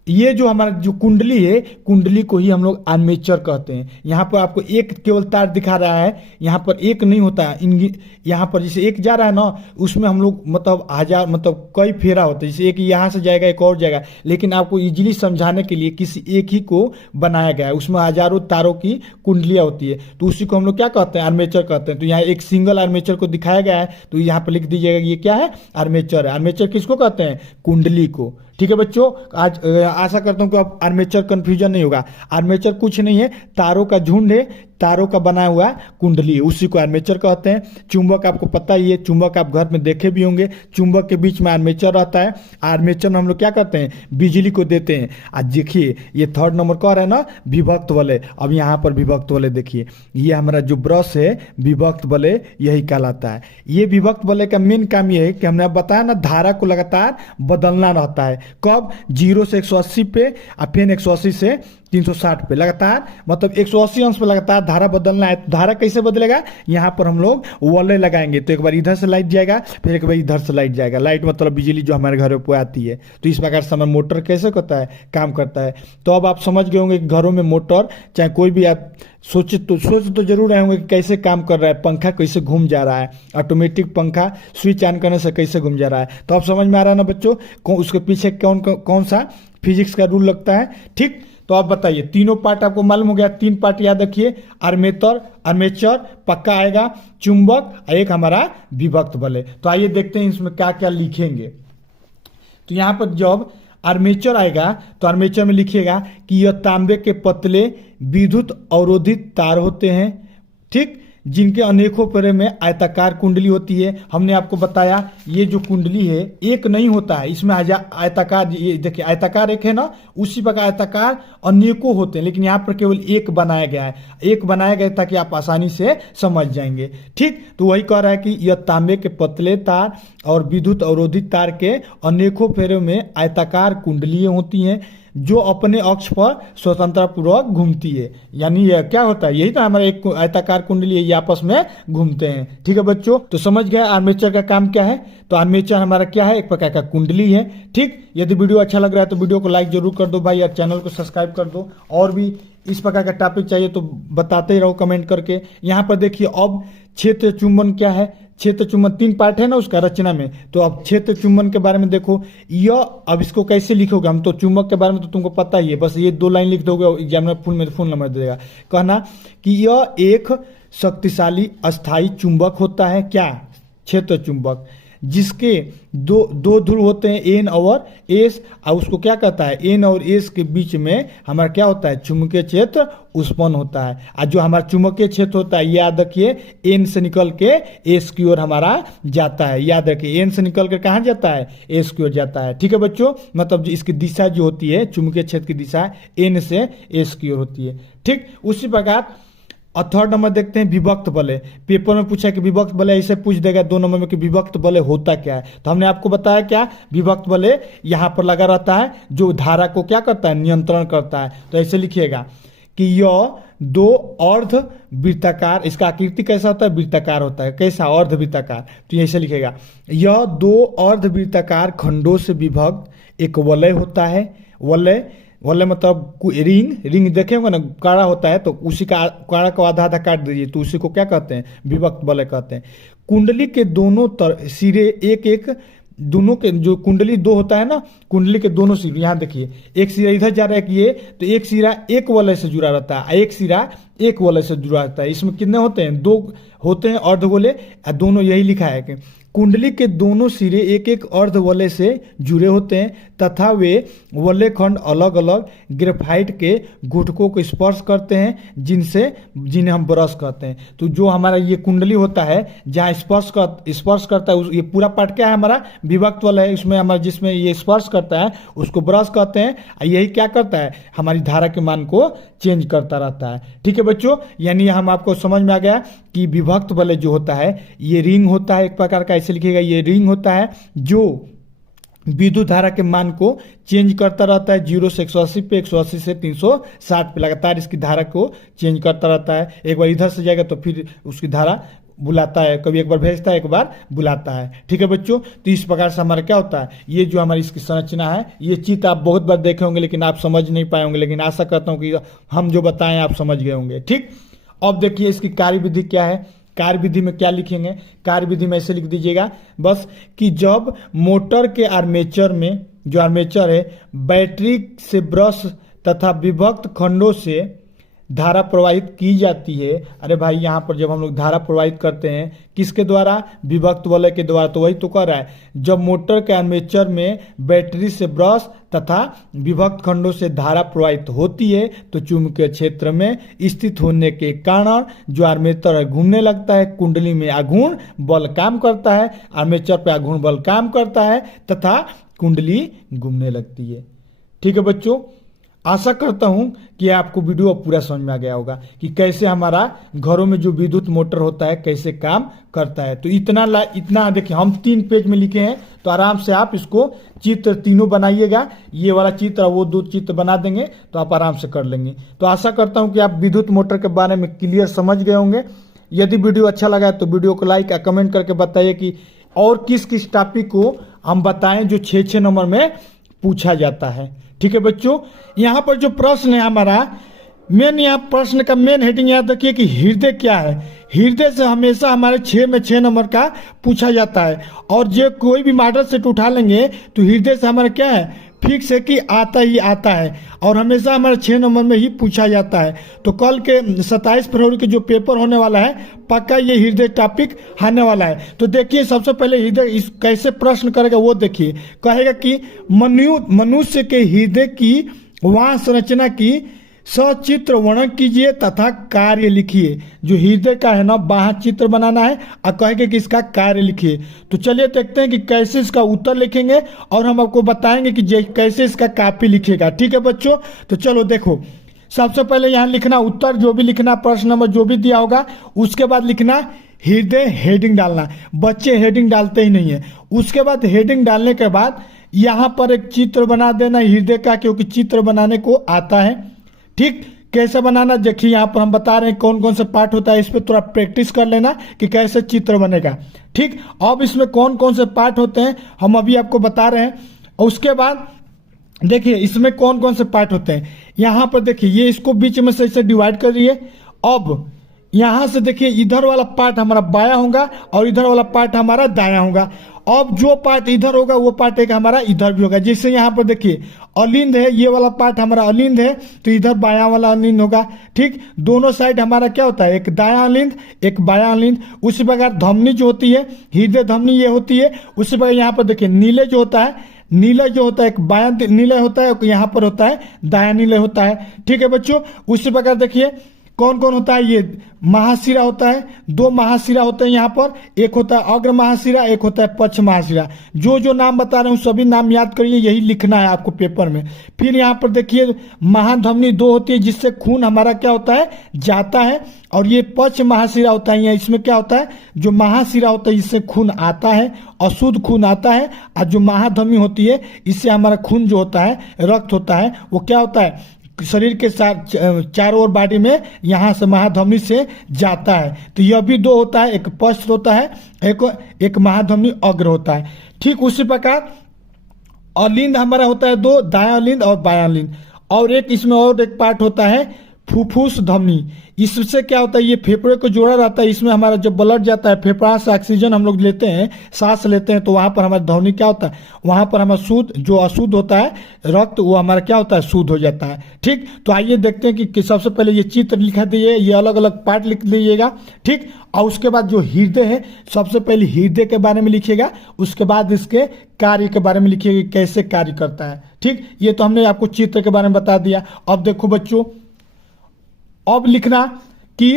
ये जो हमारा जो कुंडली है, कुंडली को ही हम लोग आर्मेचर कहते हैं। यहाँ पर आपको एक केवल तार दिखा रहा है, यहाँ पर एक नहीं होता है। यहाँ पर जैसे एक जा रहा है ना, उसमें हम लोग मतलब हजार, मतलब कई फेरा होता है। जैसे एक यहाँ से जाएगा, एक और जाएगा, लेकिन आपको इजीली समझाने के लिए किसी एक ही को बनाया गया है। उसमें हजारों तारों की कुंडलियाँ होती है, तो उसी को हम लोग क्या कहते हैं, आर्मेचर कहते हैं। तो यहाँ एक सिंगल आर्मेचर को दिखाया गया है, तो यहाँ पर लिख दीजिएगा ये क्या है, आर्मेचर है। आर्मेचर किसको कहते हैं, कुंडली को। ठीक है बच्चों, आज आशा करता हूं कि अब आर्मेचर कंफ्यूजन नहीं होगा। आर्मेचर कुछ नहीं है, तारों का झुंड है, तारों का बनाया हुआ कुंडली है, उसी को आर्मेचर कहते हैं। चुंबक आपको पता ही है, चुंबक आप घर में देखे भी होंगे, चुंबक के बीच में आर्मेचर रहता है। आर्मेचर में हम लोग क्या करते हैं, बिजली को देते हैं। आज देखिए ये थर्ड नंबर कह रहे हैं ना विभक्त वलय। अब यहाँ पर विभक्त वलय देखिए, ये हमारा जो ब्रश है विभक्त वलय यही कहलाता है। ये विभक्त वलय का मेन काम ये है कि हमने बताया ना धारा को लगातार बदलना रहता है। कब, 0 से 180 पे और फिर 180 से 360 पे लगातार, मतलब 180 अंश पे लगातार धारा बदलना है। तो धारा कैसे बदलेगा, यहाँ पर हम लोग वलय लगाएंगे तो एक बार इधर से लाइट जाएगा, फिर एक बार इधर से लाइट जाएगा। लाइट मतलब बिजली जो हमारे घरों पर आती है। तो इस प्रकार से हमारा मोटर कैसे करता है, काम करता है। तो अब आप समझ गए होंगे कि घरों में मोटर, चाहे कोई भी आप सोच तो जरूर रहे होंगे कि कैसे काम कर रहा है, पंखा कैसे घूम जा रहा है, ऑटोमेटिक पंखा स्विच ऑन करने से कैसे घूम जा रहा है। तो अब समझ में आ रहा है ना बच्चों, उसके पीछे कौन सा फिजिक्स का रूल लगता है। ठीक, तो आप बताइए, तीनों पार्ट आपको मालूम हो गया। 3 पार्ट याद रखिए, आर्मेचर पक्का आएगा, चुंबक, एक हमारा विभक्त वलय। तो आइए देखते हैं इसमें क्या क्या लिखेंगे। तो यहाँ पर जब आर्मेचर आएगा तो आर्मेचर में लिखिएगा कि यह तांबे के पतले विद्युत अवरोधित तार होते हैं, ठीक, जिनके अनेकों पेरे में आयताकार कुंडली होती है। हमने आपको बताया ये जो कुंडली है एक नहीं होता है, इसमें आयताकार, ये देखिए आयताकार एक है ना, उसी प्रकार आयताकार अनेकों होते हैं, लेकिन यहाँ पर केवल एक बनाया गया है। एक बनाया गया ताकि आप आसानी से समझ जाएंगे। ठीक, तो वही कह रहा है कि यह तांबे के पतले तार और विद्युत अवरोधित तार के अनेकों फेरों में आयताकार कुंडलियां होती हैं जो अपने अक्ष पर स्वतंत्रता पूर्वक घूमती है। यानी यह क्या होता है, यही तो हमारा एक आयताकार कुंडली है, ये आपस में घूमते हैं। ठीक है बच्चों, तो समझ गए आर्मेचर का काम क्या है। तो आर्मेचर हमारा क्या है, एक प्रकार का कुंडली है। ठीक, यदि वीडियो अच्छा लग रहा है तो वीडियो को लाइक जरूर कर दो भाई, और चैनल को सब्सक्राइब कर दो। और भी इस प्रकार का टॉपिक चाहिए तो बताते ही रहो कमेंट करके। यहाँ पर देखिए अब क्षेत्र चुंबन क्या है। क्षेत्र चुंबन 3 पार्ट है ना उसका रचना में, तो अब क्षेत्र चुंबन के बारे में देखो। यह अब इसको कैसे लिखोगे, हम तो चुंबक के बारे में तो तुमको पता ही है, बस ये 2 लाइन लिख दोगे, एग्जाम में फुल नंबर दे देगा। कहना कि यह एक शक्तिशाली अस्थाई चुंबक होता है, क्या, क्षेत्र चुंबक, जिसके दो ध्रुव होते हैं एन और एस, और उसको क्या कहता है, एन और एस के बीच में हमारा क्या होता है, चुंबकीय क्षेत्र उत्पन्न होता है। और जो हमारा चुंबकीय क्षेत्र होता है, याद रखिए एन से निकल के एस की ओर हमारा जाता है। याद रखिए एन से निकल कर कहाँ जाता है, एस की ओर जाता है। ठीक है बच्चों, मतलब इसकी दिशा जो होती है, चुंबकीय क्षेत्र की दिशा एन से एस की ओर होती है। ठीक, उसी प्रकार और थर्ड नंबर देखते हैं विभक्त वलय। पेपर में पूछा कि विभक्त वलय, ऐसे पूछ देगा 2 नंबर में कि विभक्त वलय होता क्या है। तो हमने आपको बताया क्या, विभक्त वलय यहाँ पर लगा रहता है जो धारा को क्या करता है, नियंत्रण करता है। तो ऐसे लिखिएगा कि यह 2 अर्ध वृत्ताकार, इसका आकृति कैसा होता है, वृत्ताकार होता है। कैसा, अर्ध वृत्ताकार। तो ऐसे लिखेगा, यह 2 अर्ध वृत्ताकार खंडों से विभक्त एक वलय होता है। वलय मतलब रिंग देखे होंगे ना, काड़ा होता है, तो उसी का काड़ा को आधा काट दीजिए तो उसी को क्या कहते हैं, विभक्त वलय कहते हैं। कुंडली के दोनों सिरे एक दोनों के, जो कुंडली 2 होता है ना, कुंडली के दोनों सिरे, यहाँ देखिए एक सिरा इधर जा रहा है कि ये, तो एक सिरा एक वलय से जुड़ा रहता है, एक सिरा एक वलय से जुड़ा रहता है। इसमें कितने होते हैं, 2 होते हैं अर्धगोले, दोनों यही लिखा है कि कुंडली के दोनों सिरे एक अर्धवलय से जुड़े होते हैं तथा वे वलय खंड अलग अलग ग्रेफाइट के गुटकों को स्पर्श करते हैं, जिन्हें हम ब्रश कहते हैं। तो जो हमारा ये कुंडली होता है जहाँ स्पर्श करता है, ये पूरा पार्ट क्या है हमारा, विभक्त वलय है। इसमें हमारा जिसमें ये स्पर्श करता है उसको ब्रश कहते हैं, और यही क्या करता है, हमारी धारा के मान को चेंज करता रहता है। ठीक है बच्चों, यानी हम आपको समझ में आ गया कि विभक्त वलय जो होता है ये रिंग होता है, एक प्रकार का, ऐसे लिखिएगा, ये रिंग होता है जो विद्युत धारा के मान को चेंज करता रहता है। 0 से 180 पे, 180 से 360 पे लगातार इसकी धारा को चेंज करता रहता है। एक बार इधर से जाएगा तो फिर उसकी धारा बुलाता है, कभी एक बार भेजता है, एक बार बुलाता है। ठीक है बच्चों, तो इस प्रकार से हमारा क्या होता है, ये जो हमारी इसकी संरचना है, ये चित्र आप बहुत बार देखे होंगे लेकिन आप समझ नहीं पाए होंगे, लेकिन आशा करता हूँ कि हम जो बताएं आप समझ गए होंगे। ठीक, अब देखिए इसकी कार्यविधि क्या है। कार्यविधि में क्या लिखेंगे, कार्यविधि में ऐसे लिख दीजिएगा बस कि जब मोटर के आर्मेचर में, जो आर्मेचर है, बैटरी से ब्रश तथा विभक्त खंडों से धारा प्रवाहित की जाती है। अरे भाई यहाँ पर जब हम लोग धारा प्रवाहित करते हैं किसके द्वारा, विभक्त वलय के द्वारा, तो वही तो कर रहा है। जब मोटर के आर्मेचर में बैटरी से ब्रश तथा विभक्त खंडों से धारा प्रवाहित होती है तो चुंबकीय क्षेत्र में स्थित होने के कारण जो आर्मेचर है घूमने लगता है, कुंडली में आघूर्ण बल काम करता है, आर्मेचर पे आघूर्ण बल काम करता है तथा कुंडली घूमने लगती है। ठीक है बच्चों, आशा करता हूं कि आपको वीडियो पूरा समझ में आ गया होगा कि कैसे हमारा घरों में जो विद्युत मोटर होता है कैसे काम करता है। तो इतना देखिए हम 3 पेज में लिखे हैं, तो आराम से आप इसको चित्र तीनों बनाइएगा, ये वाला चित्र और वो 2 चित्र बना देंगे तो आप आराम से कर लेंगे। तो आशा करता हूं कि आप विद्युत मोटर के बारे में क्लियर समझ गए होंगे। यदि वीडियो अच्छा लगा है तो वीडियो को लाइक या कमेंट करके बताइए कि और किस किस टॉपिक को हम बताएं जो 6 नंबर में पूछा जाता है। ठीक है बच्चों, यहाँ पर जो प्रश्न है हमारा मेन, यहाँ प्रश्न का मेन हेडिंग याद रखिए कि हृदय क्या है। हृदय से हमेशा हमारे 6 नंबर का पूछा जाता है, और जो कोई भी मॉडल सेट उठा लेंगे तो हृदय से हमारा क्या है, फिक्स है कि आता ही आता है, और हमेशा हमारे 6 नंबर में ही पूछा जाता है। तो कल के 27 फरवरी के जो पेपर होने वाला है पक्का ये हृदय टॉपिक आने वाला है। तो देखिए सबसे पहले हृदय इस कैसे प्रश्न करेगा वो देखिए। कहेगा कि मनुष्य के हृदय की वहाँ संरचना की सचित्र वर्णन कीजिए तथा कार्य लिखिए। जो हृदय का है ना वहाँ चित्र बनाना है और कहेंगे कि इसका कार्य लिखिए। तो चलिए देखते हैं कि कैसे इसका उत्तर लिखेंगे और हम आपको बताएंगे कि कैसे इसका कॉपी लिखेगा। ठीक है बच्चों, तो चलो देखो सबसे पहले यहाँ लिखना उत्तर जो भी लिखना, प्रश्न नंबर जो भी दिया होगा, उसके बाद लिखना हृदय, हेडिंग डालना। बच्चे हेडिंग डालते ही नहीं है। उसके बाद हेडिंग डालने के बाद यहाँ पर एक चित्र बना देना हृदय का, क्योंकि चित्र बनाने को आता है। ठीक, कैसे बनाना देखिए यहाँ पर हम बता रहे हैं कौन कौन से पार्ट होता है, इस पर थोड़ा प्रैक्टिस कर लेना कि कैसे चित्र बनेगा। ठीक, अब इसमें कौन कौन से पार्ट होते हैं हम अभी आपको बता रहे हैं। और उसके बाद देखिए इसमें कौन कौन से पार्ट होते हैं। यहाँ पर देखिए ये इसको बीच में से डिवाइड कर रही है। अब यहाँ से देखिए इधर वाला पार्ट हमारा बाया होगा और इधर वाला पार्ट हमारा दाया होगा। अब जो पार्ट इधर होगा वो पार्ट एक हमारा इधर भी होगा। जैसे यहाँ पर देखिए अलिंद है, ये वाला पार्ट हमारा अलिंद है तो इधर बाया वाला अलिंद होगा। ठीक, दोनों साइड हमारा क्या होता है, एक दाया अलिंद एक बाया अलिंद। उसी प्रकार धमनी जो होती है, हृदय धमनी ये होती है। उसी प्रकार यहाँ पर देखिए नीले जो होता है, नीला जो होता है एक बाया नीला होता है, यहाँ पर होता है दाया नीला होता है। ठीक है बच्चों, उसी प्रकार देखिए कौन कौन होता है, ये महाशिरा होता है, 2 महाशिरा होते हैं यहाँ पर, एक होता है अग्र महाशिरा, एक होता है पक्ष महाशिरा। जो जो नाम बता रहे हूँ सभी नाम याद करिए, यही लिखना है आपको पेपर में। फिर यहाँ पर देखिए महाधमनी 2 होती है जिससे खून हमारा क्या होता है, जाता है, और ये पक्ष महाशिरा होता है। इसमें क्या होता है, जो महाशिरा होता है इससे खून आता है, अशुद्ध खून आता है, और जो महाधमनी होती है इससे हमारा खून जो होता है, रक्त होता है, वो क्या होता है, शरीर के साथ चारों ओर बॉडी में यहाँ से महाधमनी से जाता है। तो यह भी 2 होता है, एक पश्च होता है, एक महाधमनी अग्र होता है। ठीक, उसी प्रकार अलिंद हमारा होता है 2, दाया अलिंद और बाया अलिंद। और एक इसमें और एक पार्ट होता है फुफ्फुस धमनी। इससे क्या होता है, ये फेफड़े को जोड़ा रहता है। इसमें हमारा जब ब्लड जाता है, फेफड़ा से ऑक्सीजन हम लोग लेते हैं, सांस लेते हैं, तो वहाँ पर हमारा ध्वनि क्या होता है, वहाँ पर हमारा शुद्ध जो अशुद्ध होता है रक्त वो हमारा क्या होता है, शुद्ध हो जाता है। ठीक, तो आइए देखते हैं कि सबसे पहले ये चित्र लिखा दिए, ये अलग अलग पार्ट लिख लीजिएगा। ठीक, और उसके बाद जो हृदय है सबसे पहले हृदय के बारे में लिखिएगा, उसके बाद इसके कार्य के बारे में लिखिएगा कैसे कार्य करता है। ठीक, ये तो हमने आपको चित्र के बारे में बता दिया। अब देखो बच्चों, अब लिखना कि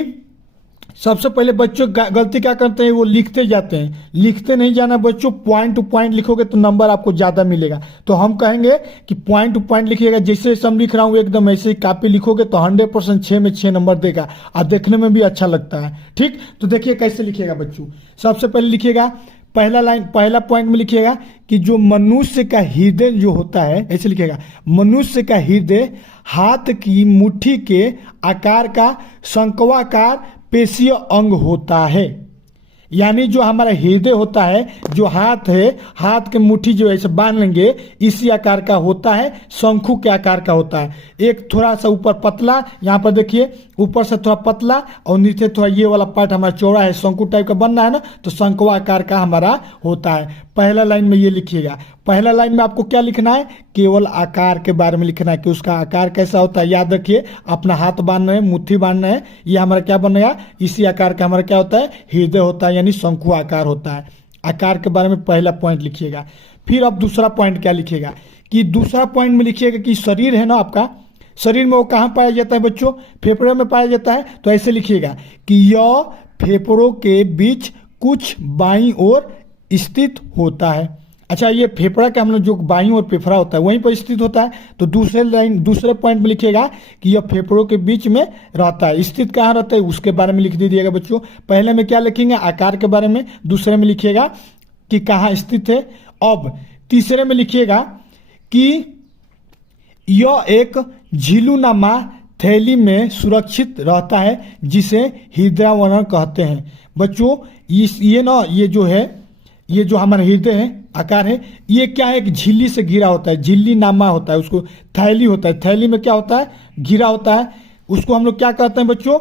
सबसे पहले बच्चों गलती क्या करते हैं, वो लिखते जाते हैं, लिखते नहीं जाना बच्चों। पॉइंट टू पॉइंट लिखोगे तो नंबर आपको ज़्यादा मिलेगा। तो हम कहेंगे कि पॉइंट टू पॉइंट लिखिएगा, जैसे हम लिख रहा हूँ एकदम ऐसे ही कॉपी लिखोगे तो 100% 6 में 6 नंबर देगा और देखने में भी अच्छा लगता है। ठीक, तो देखिए कैसे लिखिएगा बच्चों। सबसे पहले लिखिएगा पहला पॉइंट में लिखिएगा कि जो मनुष्य का हृदय जो होता है, ऐसे लिखिएगा, मनुष्य का हृदय हाथ की मुट्ठी के आकार का शंक्वाकार पेशीय अंग होता है। यानी जो हमारा हृदय होता है, जो हाथ है, हाथ के मुट्ठी जो ऐसे बांध लेंगे इसी आकार का होता है, शंखु के आकार का होता है। एक थोड़ा सा ऊपर पतला, यहाँ पर देखिए ऊपर से थोड़ा पतला और नीचे थोड़ा ये वाला पार्ट हमारा चौड़ा है, शंकु टाइप का बनना है ना, तो शंकुआ आकार का हमारा होता है। पहला लाइन में ये लिखिएगा। पहला लाइन में आपको क्या लिखना है, केवल आकार के बारे में लिखना है कि उसका आकार कैसा होता है। याद रखिए, अपना हाथ बांध रहे हैं, मुट्ठी बांध रहे हैं, ये हमारा क्या बनेगा, इसी आकार का हमारा क्या होता है, हृदय होता है, यानी शंकु आकार होता है। आकार के बारे में पहला पॉइंट लिखिएगा। फिर अब दूसरा पॉइंट क्या लिखिएगा, कि दूसरा पॉइंट में लिखिएगा कि शरीर है ना आपका, शरीर में वो कहाँ पाया जाता है बच्चों, फेफड़े में पाया जाता है। तो ऐसे लिखिएगा कि यह फेफड़ों के बीच कुछ बाईं ओर स्थित होता है। अच्छा, ये फेफड़ा का हम लोग जो बाईं ओर फेफड़ा होता है वहीं पर स्थित होता है। तो दूसरे पॉइंट में लिखिएगा कि यह फेफड़ों के बीच में रहता है। स्थित कहाँ रहता है उसके बारे में लिख दीजिएगा बच्चों। पहले में क्या लिखेंगे, आकार के बारे में। दूसरे में लिखिएगा कि कहाँ स्थित है। अब तीसरे में लिखिएगा कि यह एक झिल्लुनुमा थैली में सुरक्षित रहता है जिसे हृदयावरण कहते हैं। बच्चों ये जो है, ये जो हमारा हृदय है, आकार है, ये क्या है, एक झिल्ली से घिरा होता है, झिल्लीनुमा होता है, उसको थैली होता है। थैली में क्या होता है, घिरा होता है, उसको हम लोग क्या कहते हैं बच्चों,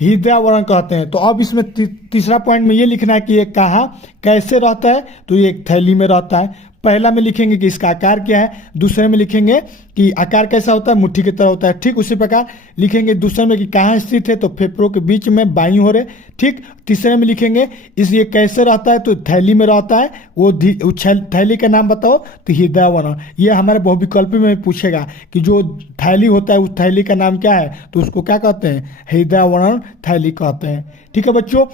हृदयावरण कहते हैं। तो अब इसमें तीसरा पॉइंट में ये लिखना है कि ये कहाँ कैसे रहता है, तो ये एक थैली में रहता है। पहला में लिखेंगे कि इसका आकार क्या है, दूसरे में लिखेंगे कि आकार कैसा होता है, मुट्ठी की तरह होता है। ठीक उसी प्रकार लिखेंगे दूसरे में कि कहाँ स्थित है, तो फेफड़ों के बीच में बाईं ओर है। ठीक, तीसरे में लिखेंगे ये कैसे रहता है, तो थैली में रहता है। वो थैली का नाम बताओ, तो हृदयावरण। ये हमारे बहुविकल्पी में पूछेगा कि जो थैली होता है उस थैली का नाम क्या है, तो उसको क्या कहते हैं, हृदयावरण थैली कहते हैं। ठीक है बच्चों,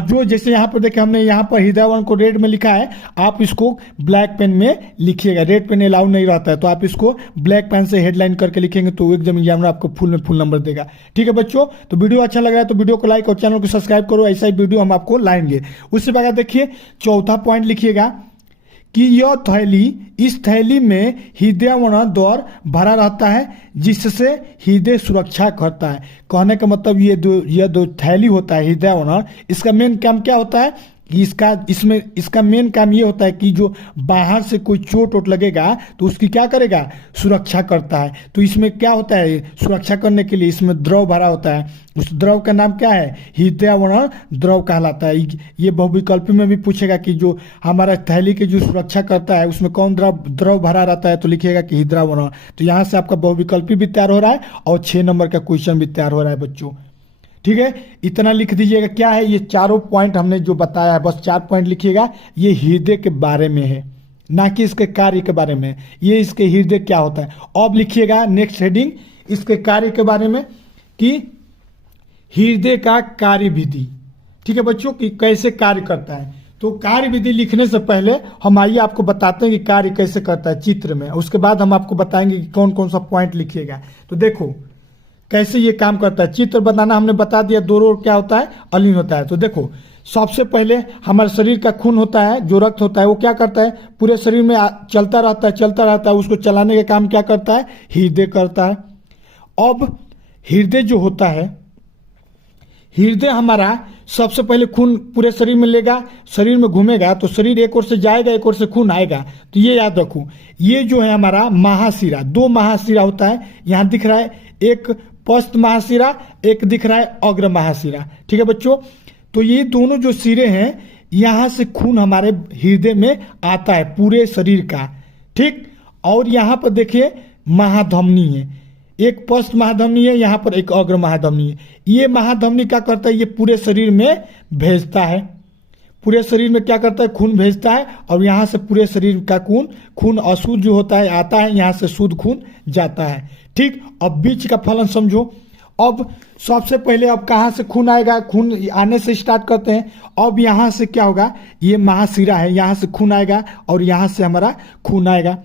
जो जैसे यहाँ पर देखें, हमने यहाँ पर हृदयावरण को रेड में लिखा है, आप इसको ब्लैक पेन में लिखिएगा। रेड पेन अलाउड नहीं रहता है, तो आप इसको ब्लैक पेन से हेडलाइन करके लिखेंगे तो एकदम एग्जामिनर आपको फुल में फुल नंबर देगा। ठीक है बच्चों, तो वीडियो अच्छा लग रहा है तो वीडियो को लाइक और चैनल को सब्सक्राइब करो, ऐसा ही वीडियो हम आपको लाएंगे। उससे बाद देखिए चौथा पॉइंट लिखिएगा कि यह थैली, इस थैली में हृदयावरण द्वार भरा रहता है जिससे हृदय सुरक्षा करता है। कहने का मतलब ये दो थैली होता है हृदयावरण, इसका मेन काम क्या होता है कि इसका मेन काम ये होता है कि जो बाहर से कोई चोट वोट लगेगा तो उसकी क्या करेगा, सुरक्षा करता है। तो इसमें क्या होता है, सुरक्षा करने के लिए इसमें द्रव भरा होता है, उस द्रव का नाम क्या है, हृदयावरण द्रव कहलाता है। ये बहुविकल्पी में भी पूछेगा कि जो हमारा थैली की जो सुरक्षा करता है उसमें कौन द्रव भरा रहता है, तो लिखिएगा कि हृदयावरण। तो यहाँ से आपका बहुविकल्पी भी तैयार हो रहा है और 6 नंबर का क्वेश्चन भी तैयार हो रहा है बच्चों। ठीक है, इतना लिख दीजिएगा। क्या है, ये चारों पॉइंट हमने जो बताया है, बस 4 पॉइंट लिखिएगा। ये हृदय के बारे में है, ना कि इसके कार्य के बारे में। ये इसके हृदय क्या होता है। अब लिखिएगा नेक्स्ट हेडिंग इसके कार्य के बारे में कि हृदय का कार्य विधि। ठीक है बच्चों, कि कैसे कार्य करता है। तो कार्य विधि लिखने से पहले हम आइए आपको बताते हैं कि कार्य कैसे करता है चित्र में, उसके बाद हम आपको बताएंगे कि कौन कौन सा पॉइंट लिखिएगा। तो देखो कैसे ये काम करता है। चित्र बनाना हमने बता दिया, दो ओर क्या होता है, अलीन होता है। तो देखो सबसे पहले हमारे शरीर का खून होता है, जो रक्त होता है वो क्या करता है, पूरे शरीर में चलता रहता है। उसको चलाने का काम क्या करता है, हृदय करता है। अब हृदय जो होता है, हृदय हमारा सबसे पहले खून पूरे शरीर में लेगा, शरीर में घूमेगा, तो शरीर एक ओर से जाएगा, एक ओर से खून आएगा। तो ये याद रखूं, ये जो है हमारा महाशिरा, 2 महाशिरा होता है। यहाँ दिख रहा है एक पश्च महाशिरा, एक दिख रहा है अग्र महाशिरा। ठीक है बच्चों, तो ये दोनों जो सिरे हैं, यहाँ से खून हमारे हृदय में आता है पूरे शरीर का। ठीक, और यहाँ पर देखिए महाधमनी है, एक पश्च महाधमनी है, यहाँ पर एक अग्र महाधमनी है। ये महाधमनी क्या करता है, ये पूरे शरीर में भेजता है, पूरे शरीर में क्या करता है, खून भेजता है। और यहाँ से पूरे शरीर का खून अशुद्ध जो होता है आता है, यहाँ से शुद्ध खून जाता है। ठीक, अब बीच का फलन समझो। अब सबसे पहले अब कहाँ से खून आएगा, खून आने से स्टार्ट करते हैं। अब यहाँ से क्या होगा, ये महाशिरा है, यहाँ से खून आएगा और यहाँ से हमारा खून आएगा।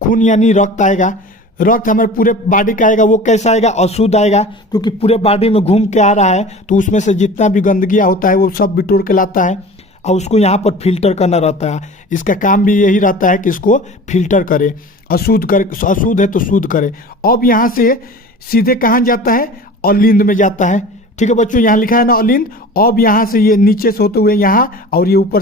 खून यानी रक्त आएगा, रक्त हमारे पूरे बॉडी का आएगा। वो कैसा आएगा, अशुद्ध आएगा, क्योंकि पूरे बॉडी में घूम के आ रहा है, तो उसमें से जितना भी गंदगी होता है वो सब बिटोर के लाता है और उसको यहाँ पर फिल्टर करना रहता है। इसका काम भी यही रहता है कि इसको फिल्टर करे, अशुद्ध है तो शुद्ध करे। अब यहाँ से सीधे कहाँ जाता है, अलिंद में जाता है। ठीक है बच्चों, यहाँ लिखा है ना अलिंद। अब यहाँ से ये नीचे से होते हुए यहाँ और ये ऊपर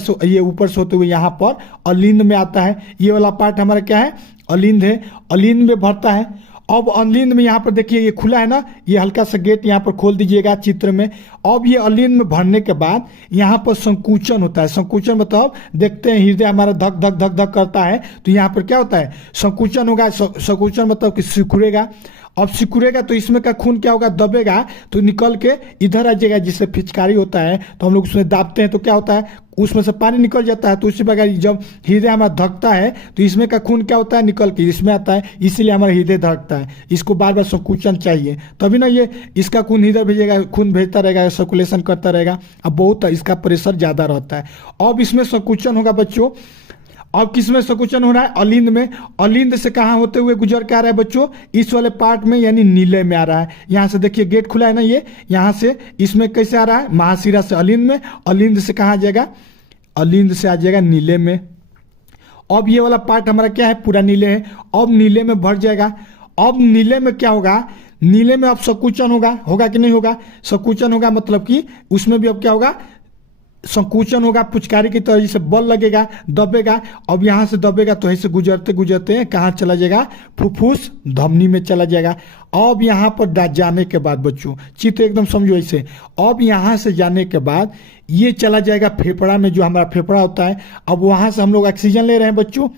से होते हुए यहाँ पर अलिंद में आता है। ये वाला पार्ट हमारा क्या है, अलिंद है, अलिंद में भरता है। अब अलिंद में यहाँ पर देखिए ये खुला है ना, ये हल्का सा गेट यहाँ पर खोल दीजिएगा चित्र में। अब ये अलिंद में भरने के बाद यहाँ पर संकुचन होता है। संकुचन मतलब देखते हैं हृदय हमारा धक धक धक धक करता है, तो यहाँ पर क्या होता है, संकुचन होगा। संकुचन मतलब कि सिकुड़ेगा। अब सिकुड़ेगा तो इसमें का खून क्या होगा, दबेगा तो निकल के इधर आ जाएगा। जिससे पिचकारी होता है तो हम लोग उसमें दाबते हैं तो क्या होता है, उसमें से पानी निकल जाता है। तो उसी प्रकार जब हृदय हमारा धकता है तो इसमें का खून क्या होता है, निकल के इसमें आता है, इसीलिए हमारा हृदय धकता है। इसको बार बार संकुचन चाहिए, तभी ना ये इसका खून इधर भेजेगा, खून भेजता रहेगा, सर्कुलेशन करता रहेगा। अब बहुत इसका प्रेशर ज़्यादा रहता है। अब इसमें संकुचन होगा बच्चों। अब किस में संकुचन हो रहा है, अलिंद में। अलिंद से कहाँ होते हुए गुजर के आ रहा है बच्चों, इस वाले पार्ट में यानी नीले में आ रहा है। यहाँ से देखिए गेट खुला है ना, ये यहाँ से इसमें कैसे आ रहा है, महाशिरा से अलिंद में। अलिंद से कहाँ आ जाएगा, अलिंद से आ जाएगा नीले में। अब ये वाला पार्ट हमारा क्या है, पूरा नीले है। अब नीले में भर जाएगा। अब नीले में क्या होगा, नीले में अब संकुचन होगा कि नहीं होगा, संकुचन होगा मतलब कि उसमें भी अब क्या होगा, संकुचन होगा। पुचकारी की तरह से बल लगेगा, दबेगा। अब यहाँ से दबेगा तो ऐसे गुजरते गुजरते कहाँ चला जाएगा, फुफ्फुस धमनी में चला जाएगा। अब यहाँ पर जाने के बाद बच्चों चित्र एकदम समझो ऐसे, अब यहाँ से जाने के बाद ये चला जाएगा फेफड़ा में, जो हमारा फेफड़ा होता है। अब वहाँ से हम लोग ऑक्सीजन ले रहे हैं बच्चों,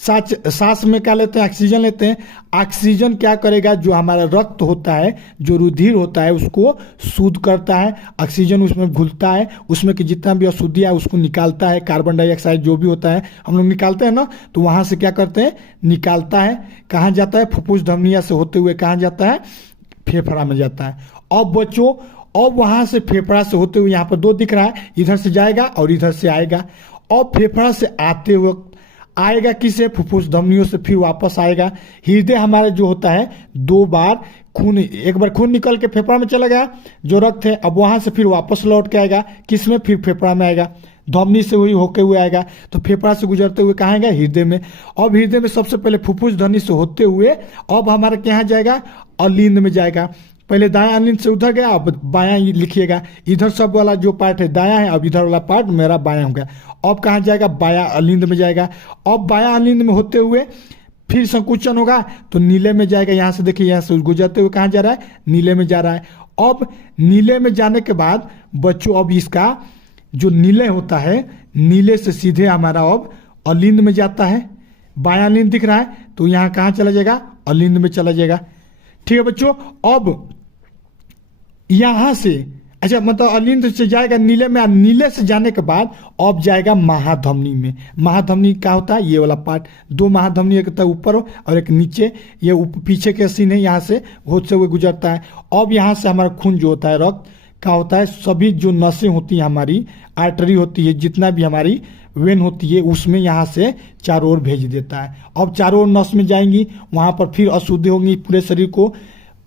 सांस में क्या लेते हैं, ऑक्सीजन लेते हैं। ऑक्सीजन क्या करेगा, जो हमारा रक्त होता है, जो रुधिर होता है, उसको शुद्ध करता है। ऑक्सीजन उसमें घुलता है, उसमें कि जितना भी अशुद्धि है उसको निकालता है। कार्बन डाइऑक्साइड जो भी होता है हम लोग निकालते हैं ना, तो वहाँ से क्या करते हैं, निकालता है। कहाँ जाता है, फुफ्फुस धमनिया से होते हुए कहाँ जाता है, फेफड़ा में जाता है। अब बच्चों अब वहाँ से फेफड़ा से होते हुए यहाँ पर दो दिख रहा है, इधर से जाएगा और इधर से आएगा। अब फेफड़ा से आते हुए आएगा किसे, फुफ्फुस धमनियों से फिर वापस आएगा। हृदय हमारे जो होता है दो बार खून, एक बार खून निकल के फेफड़ा में चला गया जो रक्त है, अब वहां से फिर वापस लौट के आएगा किसमें, फिर फेफड़ा में आएगा। धमनी से हुई होके हुए आएगा तो फेफड़ा से गुजरते हुए कहाँ आएगा, हृदय में। अब हृदय में सबसे पहले फुफ्फुस ध्वनि से होते हुए अब हमारा क्या जाएगा, अलिंद में जाएगा। पहले दायां अलिंद से उधर गया, अब बायां लिखिएगा। इधर सब वाला जो पार्ट है दायां है, अब इधर वाला पार्ट मेरा बायां हो गया। अब कहाँ जाएगा, बायां अलिंद में जाएगा। अब बायां अलिंद में होते हुए फिर संकुचन होगा तो नीले में जाएगा। यहाँ से देखिए, यहाँ से गुजरते हुए कहाँ जा रहा है, नीले में जा रहा है। अब नीले में जाने के बाद बच्चों अब इसका जो नीले होता है, नीले से सीधे हमारा अब अलिंद में जाता है। बायां अलिंद दिख रहा है तो यहाँ कहाँ चला जाएगा, अलिंद में चला जाएगा। ठीक है बच्चों। अब यहां से अच्छा मतलब अलिंद से जाएगा नीले में, नीले से जाने के बाद अब जाएगा महाधमनी में। महाधमनी क्या होता है, ये वाला पार्ट, दो महाधमनी, एक तो ऊपर और एक नीचे, ये पीछे के सीन है, यहाँ से होते हुए गुजरता है। अब यहाँ से हमारा खून जो होता है, रक्त क्या होता है, सभी जो नसें होती हैं हमारी, आर्टरी होती है, जितना भी हमारी वेन होती है, उसमें यहाँ से चारों ओर भेज देता है। अब चारों ओर नस में जाएंगी, वहाँ पर फिर अशुद्धि होंगी, पूरे शरीर को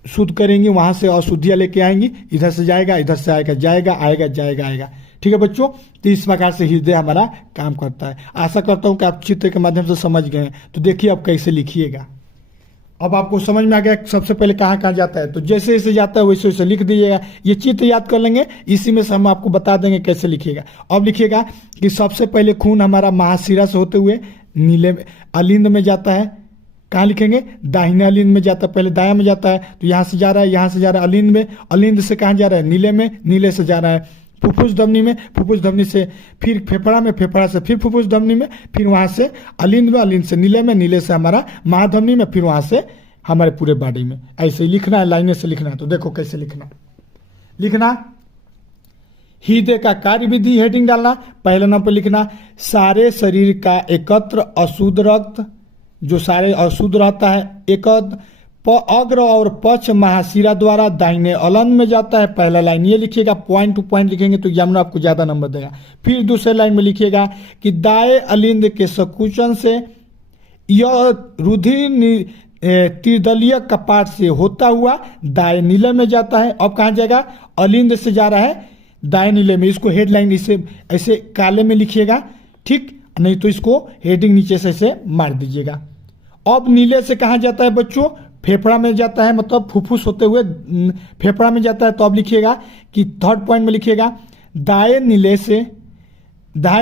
शुद्ध करेंगी, वहाँ से अशुद्धियाँ लेके आएंगी, इधर से जाएगा, इधर से आएगा, जाएगा आएगा, जाएगा आएगा। ठीक है बच्चों, तो इस प्रकार से हृदय हमारा काम करता है। आशा करता हूँ कि आप चित्र के माध्यम से समझ गए हैं। तो देखिए अब कैसे लिखिएगा। अब आपको समझ में आ गया सबसे पहले कहाँ कहाँ जाता है, तो जैसे जैसे जाता है वैसे वैसे लिख दीजिएगा। ये चित्र याद कर लेंगे, इसी में से हम आपको बता देंगे कैसे लिखिएगा। अब लिखिएगा कि सबसे पहले खून हमारा महाशिरा से होते हुए नीले अलिंद में जाता है। कहाँ लिखेंगे, दाहिने अलिंद में जाता है, पहले दायां में जाता है, तो यहाँ से जा रहा है, यहाँ से जा रहा है अलिंद में, अलिंद से कहाँ जा रहा है, नीले में, नीले से जा रहा है फुफ्फुस धमनी में, फुफ्फुस धमनी से फिर फेफड़ा में, फेफड़ा से फिर फुफ्फुस धमनी में, फिर वहाँ से अलिंद में, अलिंद से नीले में, नीले से हमारा महाधमनी में, फिर वहाँ से हमारे पूरे बॉडी में। ऐसे ही लिखना है, लाइनें से लिखना है। तो देखो कैसे लिखना हृदय का कार्य विधि, हेडिंग डालना। पहले नंबर पर लिखना सारे शरीर का एकत्र अशुद्ध रक्त, जो सारे अशुद्ध रहता है, एकत्र अग्र और पक्ष महाशिरा द्वारा दाहिने अलिंद में जाता है। पहला लाइन ये लिखिएगा, पॉइंट टू पॉइंट लिखेंगे तो एग्जामिनर आपको ज्यादा नंबर देगा। फिर दूसरे लाइन में लिखिएगा कि दाएं अलिंद के संकुचन से यह रुधिर त्रिदलीय कपाट से होता हुआ दाएं नीले में जाता है। अब कहाँ जाएगा, अलिंद से जा रहा है दाएं नीले में। इसको हेडलाइन इसे ऐसे काले में लिखिएगा, ठीक, नहीं तो इसको हेडिंग नीचे से ऐसे मार दीजिएगा। अब नीले से कहाँ जाता है बच्चों, फेफड़ा में जाता है, मतलब फुफ्फुस होते हुए फेफड़ा में जाता है। तो अब लिखिएगा कि थर्ड पॉइंट में लिखिएगा दाएं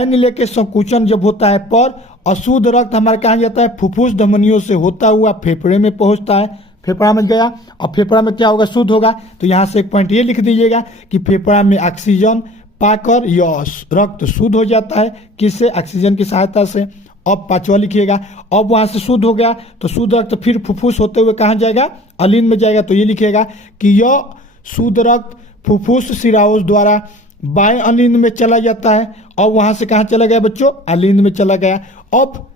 नीले के संकुचन जब होता है पर अशुद्ध रक्त हमारा कहाँ जाता है, फुफ्फुस धमनियों से होता हुआ फेफड़े में पहुंचता है। फेफड़ा में गया और फेफड़ा में क्या होगा, शुद्ध होगा। तो यहाँ से एक पॉइंट ये लिख दीजिएगा कि फेफड़ा में ऑक्सीजन पाकर यह रक्त शुद्ध हो जाता है, किससे, ऑक्सीजन की सहायता से। अब पांचवा लिखिएगा, अब वहां से शुद्ध हो गया तो शुद्ध रक्त फिर फुफ्फुस होते हुए कहाँ जाएगा, अलिंद में जाएगा। तो ये लिखिएगा कि यह शुद्ध रक्त फुफ्फुस शिराओं द्वारा बाएं अलिंद में चला जाता है। अब वहां से कहाँ चला गया बच्चों, अलिंद में चला गया। अब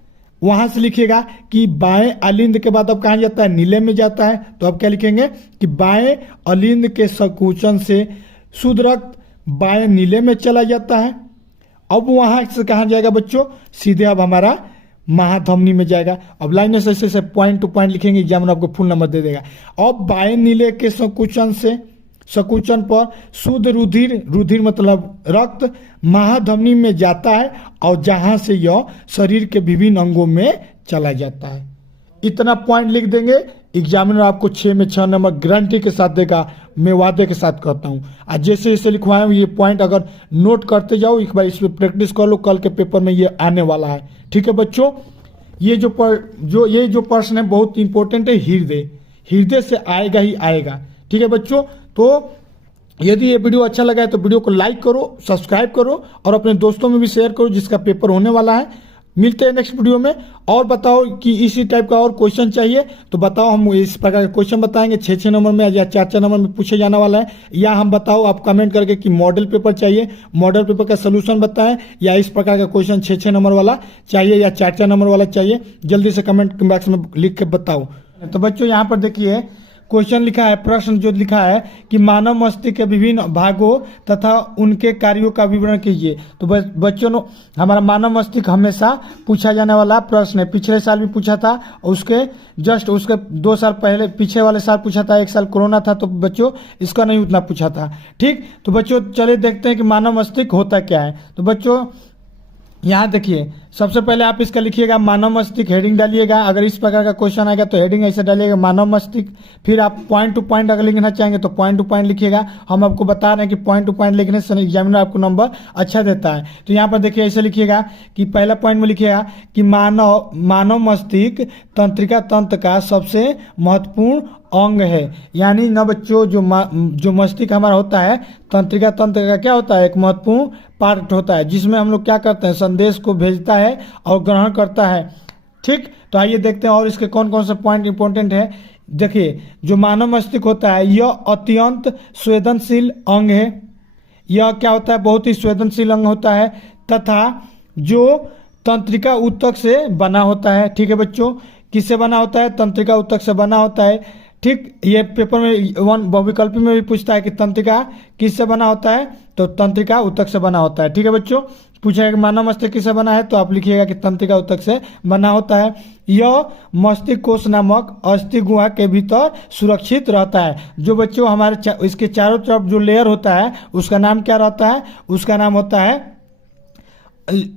वहां से लिखिएगा कि बाएं अलिंद के बाद अब कहाँ जाता है, नीले में जाता है। तो अब क्या लिखेंगे कि बाएं अलिंद के संकुचन से शुद्ध रक्त बाएं नीले में चला जाता है। अब वहां से कहाँ जाएगा बच्चों, सीधे अब हमारा महाधमनी में जाएगा। अब लाइन से ऐसे पॉइंट टू पॉइंट लिखेंगे, एग्जामिनर आपको फुल नंबर दे देगा। अब बाएं नीले के संकुचन पर शुद्ध रुधिर मतलब रक्त महाधमनी में जाता है और जहां से यह शरीर के विभिन्न अंगों में चला जाता है। इतना पॉइंट लिख देंगे, एग्जामिनर आपको 6 में 6 नंबर गारंटी के साथ देगा, मैं वादे के साथ कहता हूँ। आज जैसे जैसे लिखवाए ये पॉइंट अगर नोट करते जाओ, एक बार इस पर प्रैक्टिस कर लो, कल के पेपर में ये आने वाला है। ठीक है बच्चों, ये जो प्रश्न है बहुत इंपॉर्टेंट है, हृदय से आएगा ही आएगा। ठीक है बच्चों, तो यदि ये वीडियो अच्छा लगा है तो वीडियो को लाइक करो, सब्सक्राइब करो और अपने दोस्तों में भी शेयर करो जिसका पेपर होने वाला है। मिलते हैं नेक्स्ट वीडियो में। और बताओ कि इसी टाइप का और क्वेश्चन चाहिए तो बताओ, हम इस प्रकार के क्वेश्चन बताएंगे 6-6 नंबर में या 4-4 नंबर में पूछे जाने वाला है। या हम बताओ आप कमेंट करके कि मॉडल पेपर चाहिए, मॉडल पेपर का सोल्यूशन बताएं, या इस प्रकार का क्वेश्चन 6-6 नंबर वाला चाहिए या 4-4 नंबर वाला चाहिए, जल्दी से कमेंट बॉक्स में लिख के बताओ। तो बच्चों यहाँ पर देखिए क्वेश्चन लिखा है, प्रश्न जो लिखा है कि मानव मस्तिष्क के विभिन्न भागों तथा उनके कार्यों का विवरण कीजिए। तो बच्चों हमारा मानव मस्तिष्क हमेशा पूछा जाने वाला प्रश्न है। पिछले साल भी पूछा था, उसके 2 साल पहले पीछे वाले साल पूछा था, 1 साल कोरोना था तो बच्चों इसका नहीं उतना पूछा था। ठीक, तो बच्चों चलिए देखते हैं कि मानव मस्तिष्क होता क्या है। तो बच्चों यहाँ देखिए, सबसे पहले आप इसका लिखिएगा मानव मस्तिष्क, हेडिंग डालिएगा। अगर इस प्रकार का क्वेश्चन आएगा तो हेडिंग ऐसे डालिएगा मानव मस्तिष्क। फिर आप पॉइंट टू पॉइंट अगर लिखना चाहेंगे तो पॉइंट टू पॉइंट लिखिएगा। हम आपको बता रहे हैं कि पॉइंट टू पॉइंट लिखने से एग्जामिनर आपको नंबर अच्छा देता है। तो यहाँ पर देखिए ऐसे लिखिएगा कि पहला पॉइंट में लिखिएगा कि मानव मस्तिष्क तंत्रिका तंत्र का सबसे महत्वपूर्ण अंग है। यानी न बच्चों जो मस्तिष्क हमारा होता है, तंत्रिका तंत्र का क्या होता है, एक महत्वपूर्ण पार्ट होता है जिसमें हम लोग क्या करते हैं, संदेश को भेजता है और ग्रहण करता है। ठीक, तो आइए देखते हैं और इसके कौन कौन से पॉइंट इंपॉर्टेंट है। देखिए जो मानव मस्तिष्क होता है यह अत्यंत संवेदनशील अंग है। यह क्या होता है, बहुत ही संवेदनशील अंग होता है तथा जो तंत्रिका ऊतक से बना होता है। ठीक है बच्चों, किससे बना होता है, तंत्रिका ऊतक से बना होता है। ठीक, ये पेपर में बहुविकल्पी में भी पूछता है कि तंत्रिका किससे बना होता है, तो तंत्रिका ऊतक से बना होता है। ठीक है बच्चों, पूछेगा कि मानव मस्तिष्क किससे बना है तो आप लिखिएगा कि तंत्रिका ऊतक से बना होता है। यह मस्तिष्क कोश नामक अस्थि गुहा के भीतर सुरक्षित रहता है। जो बच्चों हमारे इसके चारों तरफ जो लेयर होता है उसका नाम क्या रहता है, उसका नाम होता है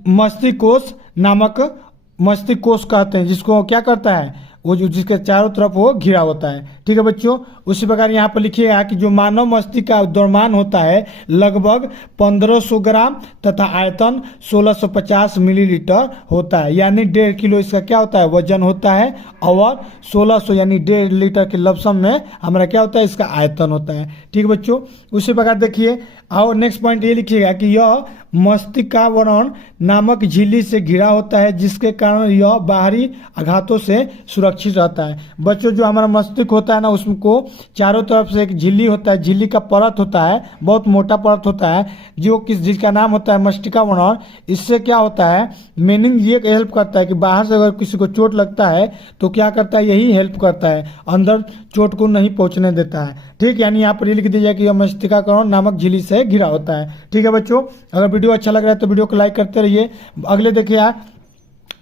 मस्तिष्क कोश नामक, मस्तिष्क कोश कहते हैं, जिसको क्या करता है, वो जो जिसके चारों तरफ वो घिरा होता है। ठीक है बच्चों, उसी प्रकार यहाँ पर लिखिएगा कि जो मानव मस्तिष्क का द्रव्यमान होता है लगभग 1500 ग्राम तथा आयतन 1650 मिलीलीटर होता है। यानी 1.5 किलो इसका क्या होता है, वजन होता है, और 1600 यानी 1.5 लीटर के लमसम में हमारा क्या होता है, इसका आयतन होता है। ठीक है बच्चों, उसी प्रकार देखिए और नेक्स्ट पॉइंट ये लिखिएगा कि यह मस्तिष्कावरण नामक झिल्ली से घिरा होता है जिसके कारण यह बाहरी आघातों से सुरक्षित रहता है। बच्चों जो हमारा मस्तिष्क होता है ना, उसको चारों तरफ से एक झिल्ली होता है, झिल्ली का परत होता है, बहुत मोटा परत होता है जिसका नाम होता है मस्तिष्कावरण। इससे क्या होता है, मेनिंग ये हेल्प करता है कि बाहर से अगर किसी को चोट लगता है तो क्या करता है, यही हेल्प करता है, अंदर चोट को नहीं पहुंचने देता है। ठीक, यानी यहाँ पर ये लिख दीजिए कि यह मस्तिष्कावरण नामक झिल्ली से घिरा होता है। ठीक है बच्चों, अगर वीडियो अच्छा लग रहा है तो वीडियो को लाइक करते रहिए। अगले देखिए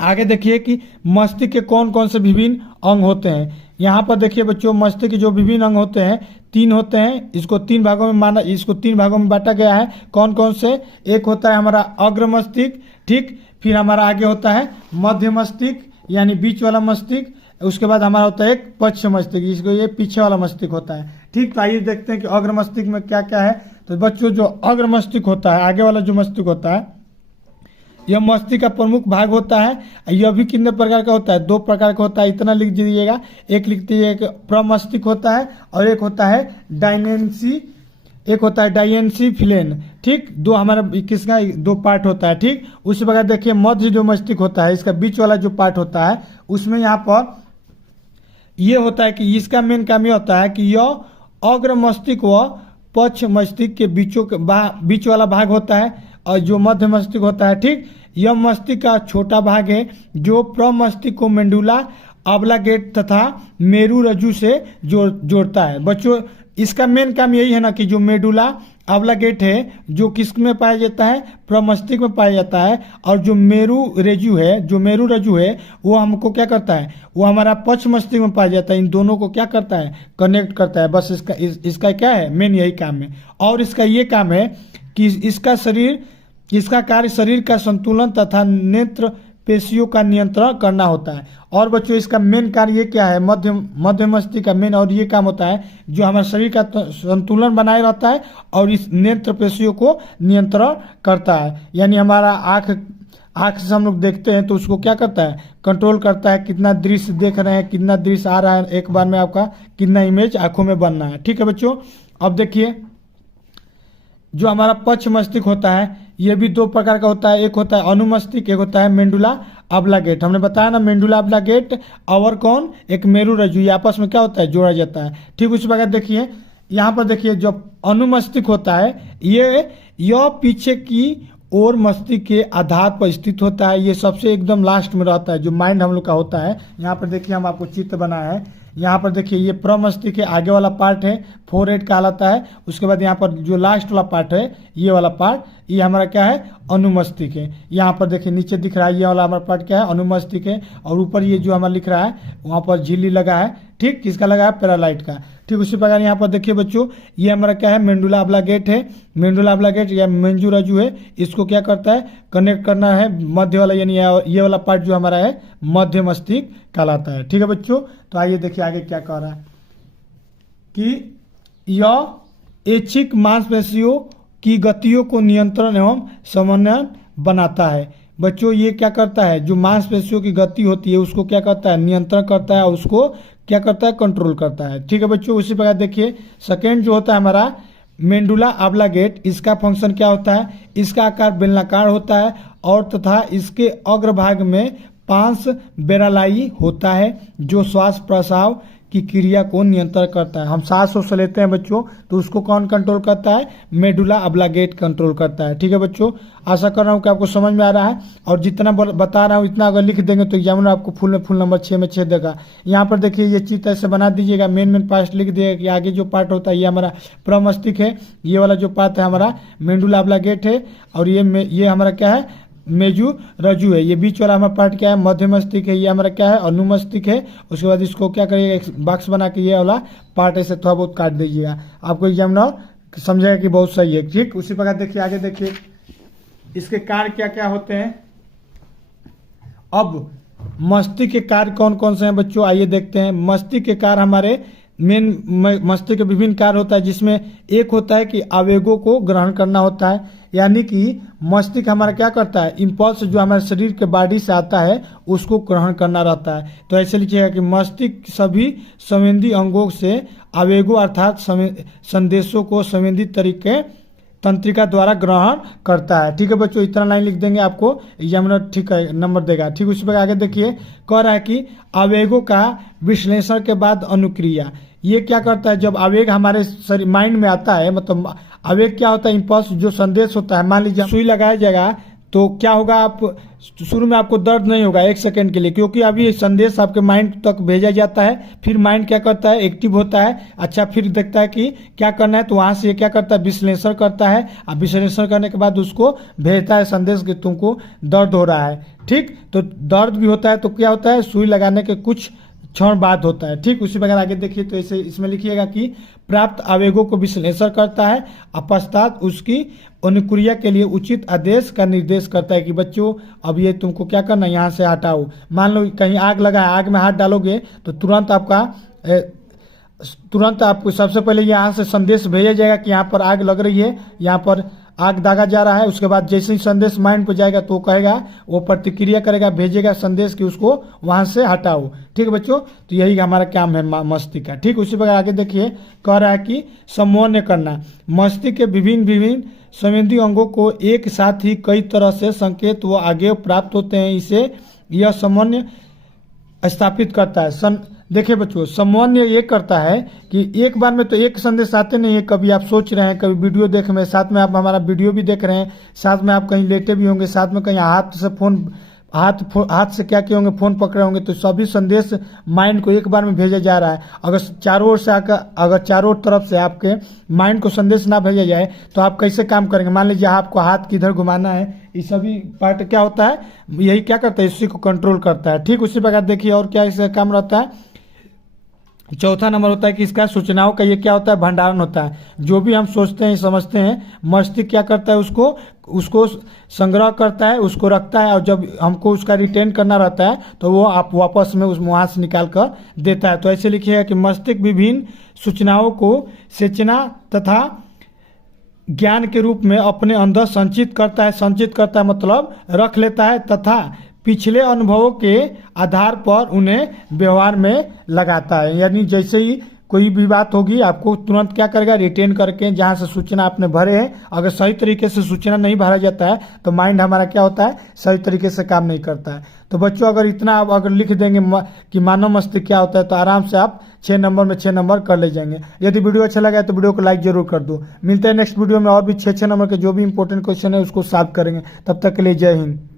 आगे देखिए कि मस्तिष्क के कौन कौन से विभिन्न अंग होते हैं। यहाँ पर देखिए बच्चों मस्तिष्क के जो विभिन्न अंग होते हैं 3 होते हैं। इसको 3 भागों में बांटा गया है। कौन कौन से, एक होता है हमारा अग्र मस्तिष्क, ठीक, फिर हमारा आगे होता है मध्य मस्तिष्क यानी बीच वाला मस्तिष्क, उसके बाद हमारा होता है एक पक्ष मस्तिष्क, जिसको ये पीछे वाला मस्तिष्क होता है। ठीक, तो आइए देखते हैं कि अग्र मस्तिष्क में क्या क्या है। तो बच्चों जो अग्र मस्तिष्क होता है, आगे वाला जो मस्तिष्क होता है, यह मस्तिष्क का प्रमुख भाग होता है। यह भी कितने प्रकार का होता है? 2 प्रकार का होता है, इतना लिख दीजिएगा। एक लिख दीजिए, एक प्रमस्तिष्क होता है और एक होता है डायनेंसी फिलेन। ठीक, दो हमारा किसका 2 पार्ट होता है। ठीक, उसी प्रकार देखिए मध्य जो मस्तिष्क होता है, इसका बीच वाला जो पार्ट होता है, उसमें यहाँ पर ये होता है कि इसका मेन काम ये होता है कि यह अग्र मस्तिष्क व पक्ष मस्तिष्क के बीच वाला भाग होता है, और जो मध्य मस्तिष्क होता है, ठीक, यह मस्तिष्क का छोटा भाग है जो प्रमस्तिष्क को मेंडुला ऑब्लांगेट तथा मेरू रज्जु से जोड़ता है। बच्चों, इसका मेन काम यही है ना कि जो मेडुला ऑब्लांगेट है जो किस में पाया जाता है? प्रमस्तिष्क में पाया जाता है, और जो मेरू रज्जु है वो हमको क्या करता है? वो हमारा पक्ष मस्तिष्क में पाया जाता है। इन दोनों को क्या करता है? कनेक्ट करता है। बस इसका क्या है? मेन यही काम है। और इसका ये काम है कि इसका कार्य शरीर का संतुलन तथा नेत्र पेशियों का नियंत्रण करना होता है। और बच्चों, इसका मेन कार्य ये क्या है? मध्य मस्तिष्क का मेन और ये काम होता है जो हमारे शरीर का संतुलन बनाए रहता है और इस नेत्र पेशियों को नियंत्रण करता है। यानी हमारा आँख से हम लोग देखते हैं तो उसको क्या करता है? कंट्रोल करता है। कितना दृश्य देख रहे हैं, कितना दृश्य आ रहा है एक बार में, आपका कितना इमेज आंखों में बनना है। ठीक है बच्चों, अब देखिए जो हमारा पक्ष मस्तिष्क होता है ये भी 2 प्रकार का होता है। एक होता है अनुमस्तिष्क, एक होता है मेंडुला ऑब्लांगेट। हमने बताया ना, मेंडुला ऑब्लांगेट और कौन? एक मेरू रज्जु, ये आपस में क्या होता है? जोड़ा जाता है। ठीक, उसी प्रकार देखिए यहाँ पर देखिए जो अनुमस्तिष्क होता है यह पीछे की और मस्तिष्क के आधार पर स्थित होता है। ये सबसे एकदम लास्ट में रहता है, जो माइंड हम लोग का होता है। यहाँ पर देखिए हम आपको चित्र बनाया है। यहाँ पर देखिए ये प्रमस्तिष्क है, आगे वाला पार्ट है, फोरहेड कहलाता है। उसके बाद यहाँ पर जो लास्ट वाला पार्ट है, ये वाला पार्ट, ये हमारा क्या है? अनुमस्तिष्क है। यहाँ पर देखिए नीचे दिख रहा है, ये वाला हमारा पार्ट क्या है? अनुमस्तिष्क है। और ऊपर ये जो हमारा लिख रहा है वहाँ पर झिल्ली लगा है। ठीक, किसका लगा है? पैरालाइट का। ठीक, उसी प्रकार यहाँ पर देखिए बच्चों, ये हमारा क्या है? मेंडुला ऑब्लांगेट है। मेंडुला ऑब्लांगेट या मेंजू रज्जु है, इसको क्या करता है? कनेक्ट करना है मध्य वाला, यानी ये वाला पार्ट जो हमारा है मध्य मस्तिष्क कहलाता है। ठीक है बच्चों, तो आइए देखिए आगे क्या कह रहा है कि यह ऐच्छिक मांसपेशियों की गतियों को नियंत्रण एवं समन्वय बनाता है। बच्चों, ये क्या करता है? जो मांसपेशियों की गति होती है उसको क्या करता है? नियंत्रण करता है, उसको क्या करता है? कंट्रोल करता है। ठीक है बच्चों, उसी प्रकार देखिए सेकेंड जो होता है हमारा मेंडुला ऑब्लांगेट, इसका फंक्शन क्या होता है? इसका आकार बेलनाकार होता है और तथा इसके अग्रभाग में 5 बेरालाई होता है जो श्वास प्रश्वास की क्रिया को नियंत्रण करता है। हम सांस लेते हैं बच्चों, तो उसको कौन कंट्रोल करता है? मेडुला ऑब्लांगेट कंट्रोल करता है। ठीक है बच्चों, आशा कर रहा हूँ कि आपको समझ में आ रहा है। और जितना बता रहा हूँ इतना अगर लिख देंगे तो एग्जामिनर आपको फुल नंबर 6 में 6 देगा। यहाँ पर देखिए ये चित्र ऐसे बना दीजिएगा, मेन पार्ट लिख दिएगा कि आगे जो पार्ट होता है ये हमारा प्रमस्तिष्क है, ये वाला जो पार्ट है हमारा मेडुला ऑब्लांगेट है, और ये हमारा क्या है? मेजू रज्जु है। ये बीच वाला हमारा पार्ट क्या है? मध्य मस्तिष्क है। ये हमारा क्या है? अनुमस्तिष्क है। उसके बाद इसको क्या करिएगा? एक बॉक्स बना के ये वाला पार्ट ऐसे थोड़ा बहुत काट दीजिएगा, आपको एग्जामिनर समझेगा कि बहुत सही है। ठीक, उसी प्रकार देखिए आगे देखिए इसके कार्य क्या क्या होते हैं। अब मस्तिष्क के कार्य कौन कौन से हैं बच्चों? आइए देखते हैं। मस्तिष्क के कार्य हमारे मेन मस्तिष्क के विभिन्न कार्य होता है, जिसमें एक होता है कि आवेगों को ग्रहण करना होता है। यानी कि मस्तिष्क हमारा क्या करता है? इम्पल्स जो हमारे शरीर के बॉडी से आता है उसको ग्रहण करना रहता है। तो ऐसे लिखिएगा कि मस्तिष्क सभी संवेदी अंगों से आवेगों अर्थात संदेशों को संवेदी तरीके तंत्रिका द्वारा ग्रहण करता है। ठीक है बच्चों, इतना लाइन लिख देंगे, आपको एग्जामिनर ठीक है नंबर देगा। ठीक, उसी पर आगे देखिए कह रहा है कि आवेगों का विश्लेषण के बाद अनुक्रिया। ये क्या करता है? जब आवेग हमारे शरीर माइंड में आता है, मतलब आवेग क्या होता है? इम्पल्स जो संदेश होता है। मान लीजिए सुई लगाया जाएगा तो क्या होगा? आप शुरू में आपको दर्द नहीं होगा 1 सेकंड के लिए, क्योंकि अभी संदेश आपके माइंड तक भेजा जाता है। फिर माइंड क्या करता है? एक्टिव होता है। अच्छा, फिर देखता है कि क्या करना है, तो वहां से क्या करता है? विश्लेषण करता है। अब विश्लेषण करने के बाद उसको भेजता है संदेश कि तुमको दर्द हो रहा है। ठीक, तो दर्द भी होता है तो क्या होता है? सुई लगाने के कुछ क्षण बाद होता है। ठीक, उसी प्रकार आगे देखिए तो ऐसे इसमें लिखिएगा कि प्राप्त आवेगों को विश्लेषण करता है, पश्चात उसकी अनुक्रिया के लिए उचित आदेश का निर्देश करता है कि बच्चों अब ये तुमको क्या करना है? यहाँ से हटाओ। मान लो कहीं आग लगा है, आग में हाथ डालोगे तो तुरंत आपको सबसे पहले यहाँ से संदेश भेजा जाएगा कि यहाँ पर आग लग रही है, यहाँ पर आग दागा जा रहा है, उसके बाद जैसे ही संदेश माइंड पे जाएगा तो वो कहेगा, वो प्रतिक्रिया करेगा, भेजेगा संदेश कि उसको वहां से हटाओ। ठीक है बच्चों, तो यही हमारा काम है मस्तिष्क का। ठीक, उसी प्रकार आगे देखिए, कह रहा है कि समन्वय करना। मस्तिष्क के विभिन्न विभिन्न संवेदी अंगों को एक साथ ही कई तरह से संकेत व आगे प्राप्त होते हैं, इसे यह समन्वय स्थापित करता है। देखिए बच्चों, समन्वय ये करता है कि एक बार में तो एक संदेश आते नहीं है, कभी आप सोच रहे हैं, कभी वीडियो देख रहे हैं, साथ में आप हमारा वीडियो भी देख रहे हैं, साथ में आप कहीं लेटे भी होंगे, साथ में कहीं हाथ से क्या किए होंगे, फोन पकड़े होंगे, तो सभी संदेश माइंड को एक बार में भेजा जा रहा है। अगर चारों ओर से अगर चारों तरफ से आपके माइंड को संदेश ना भेजा जाए तो आप कैसे काम करेंगे। मान लीजिए आपको हाथ किधर घुमाना है, ये सभी पार्ट क्या होता है, यही क्या करता है, इसी को कंट्रोल करता है। ठीक, उसी प्रकार देखिए और क्या इसका काम रहता है। चौथा नंबर होता है कि इसका सूचनाओं का ये क्या होता है, भंडारण होता है। जो भी हम सोचते हैं, समझते हैं, मस्तिष्क क्या करता है, उसको संग्रह करता है, उसको रखता है, और जब हमको उसका रिटेन करना रहता है तो वो आप वापस में उस वहाँ से निकाल कर देता है। तो ऐसे लिखिएगा कि मस्तिष्क विभिन्न सूचनाओं को सूचना तथा ज्ञान के रूप में अपने अंदर संचित करता है मतलब रख लेता है, तथा पिछले अनुभवों के आधार पर उन्हें व्यवहार में लगाता है। यानी जैसे ही कोई भी बात होगी, आपको तुरंत क्या करेगा, रिटेन करके जहाँ से सूचना आपने भरे हैं, अगर सही तरीके से सूचना नहीं भरा जाता है तो माइंड हमारा क्या होता है, सही तरीके से काम नहीं करता है। तो बच्चों अगर इतना आप अगर लिख देंगे कि मानव मस्तिष्क क्या होता है, तो आराम से आप 6 नंबर में 6 नंबर कर ले जाएंगे। यदि वीडियो अच्छा लगा है तो वीडियो को लाइक जरूर कर दो। मिलते हैं नेक्स्ट वीडियो में, और भी 6 नंबर के जो भी इंपॉर्टेंट क्वेश्चन है उसको सॉल्व करेंगे। तब तक के लिए जय हिंद।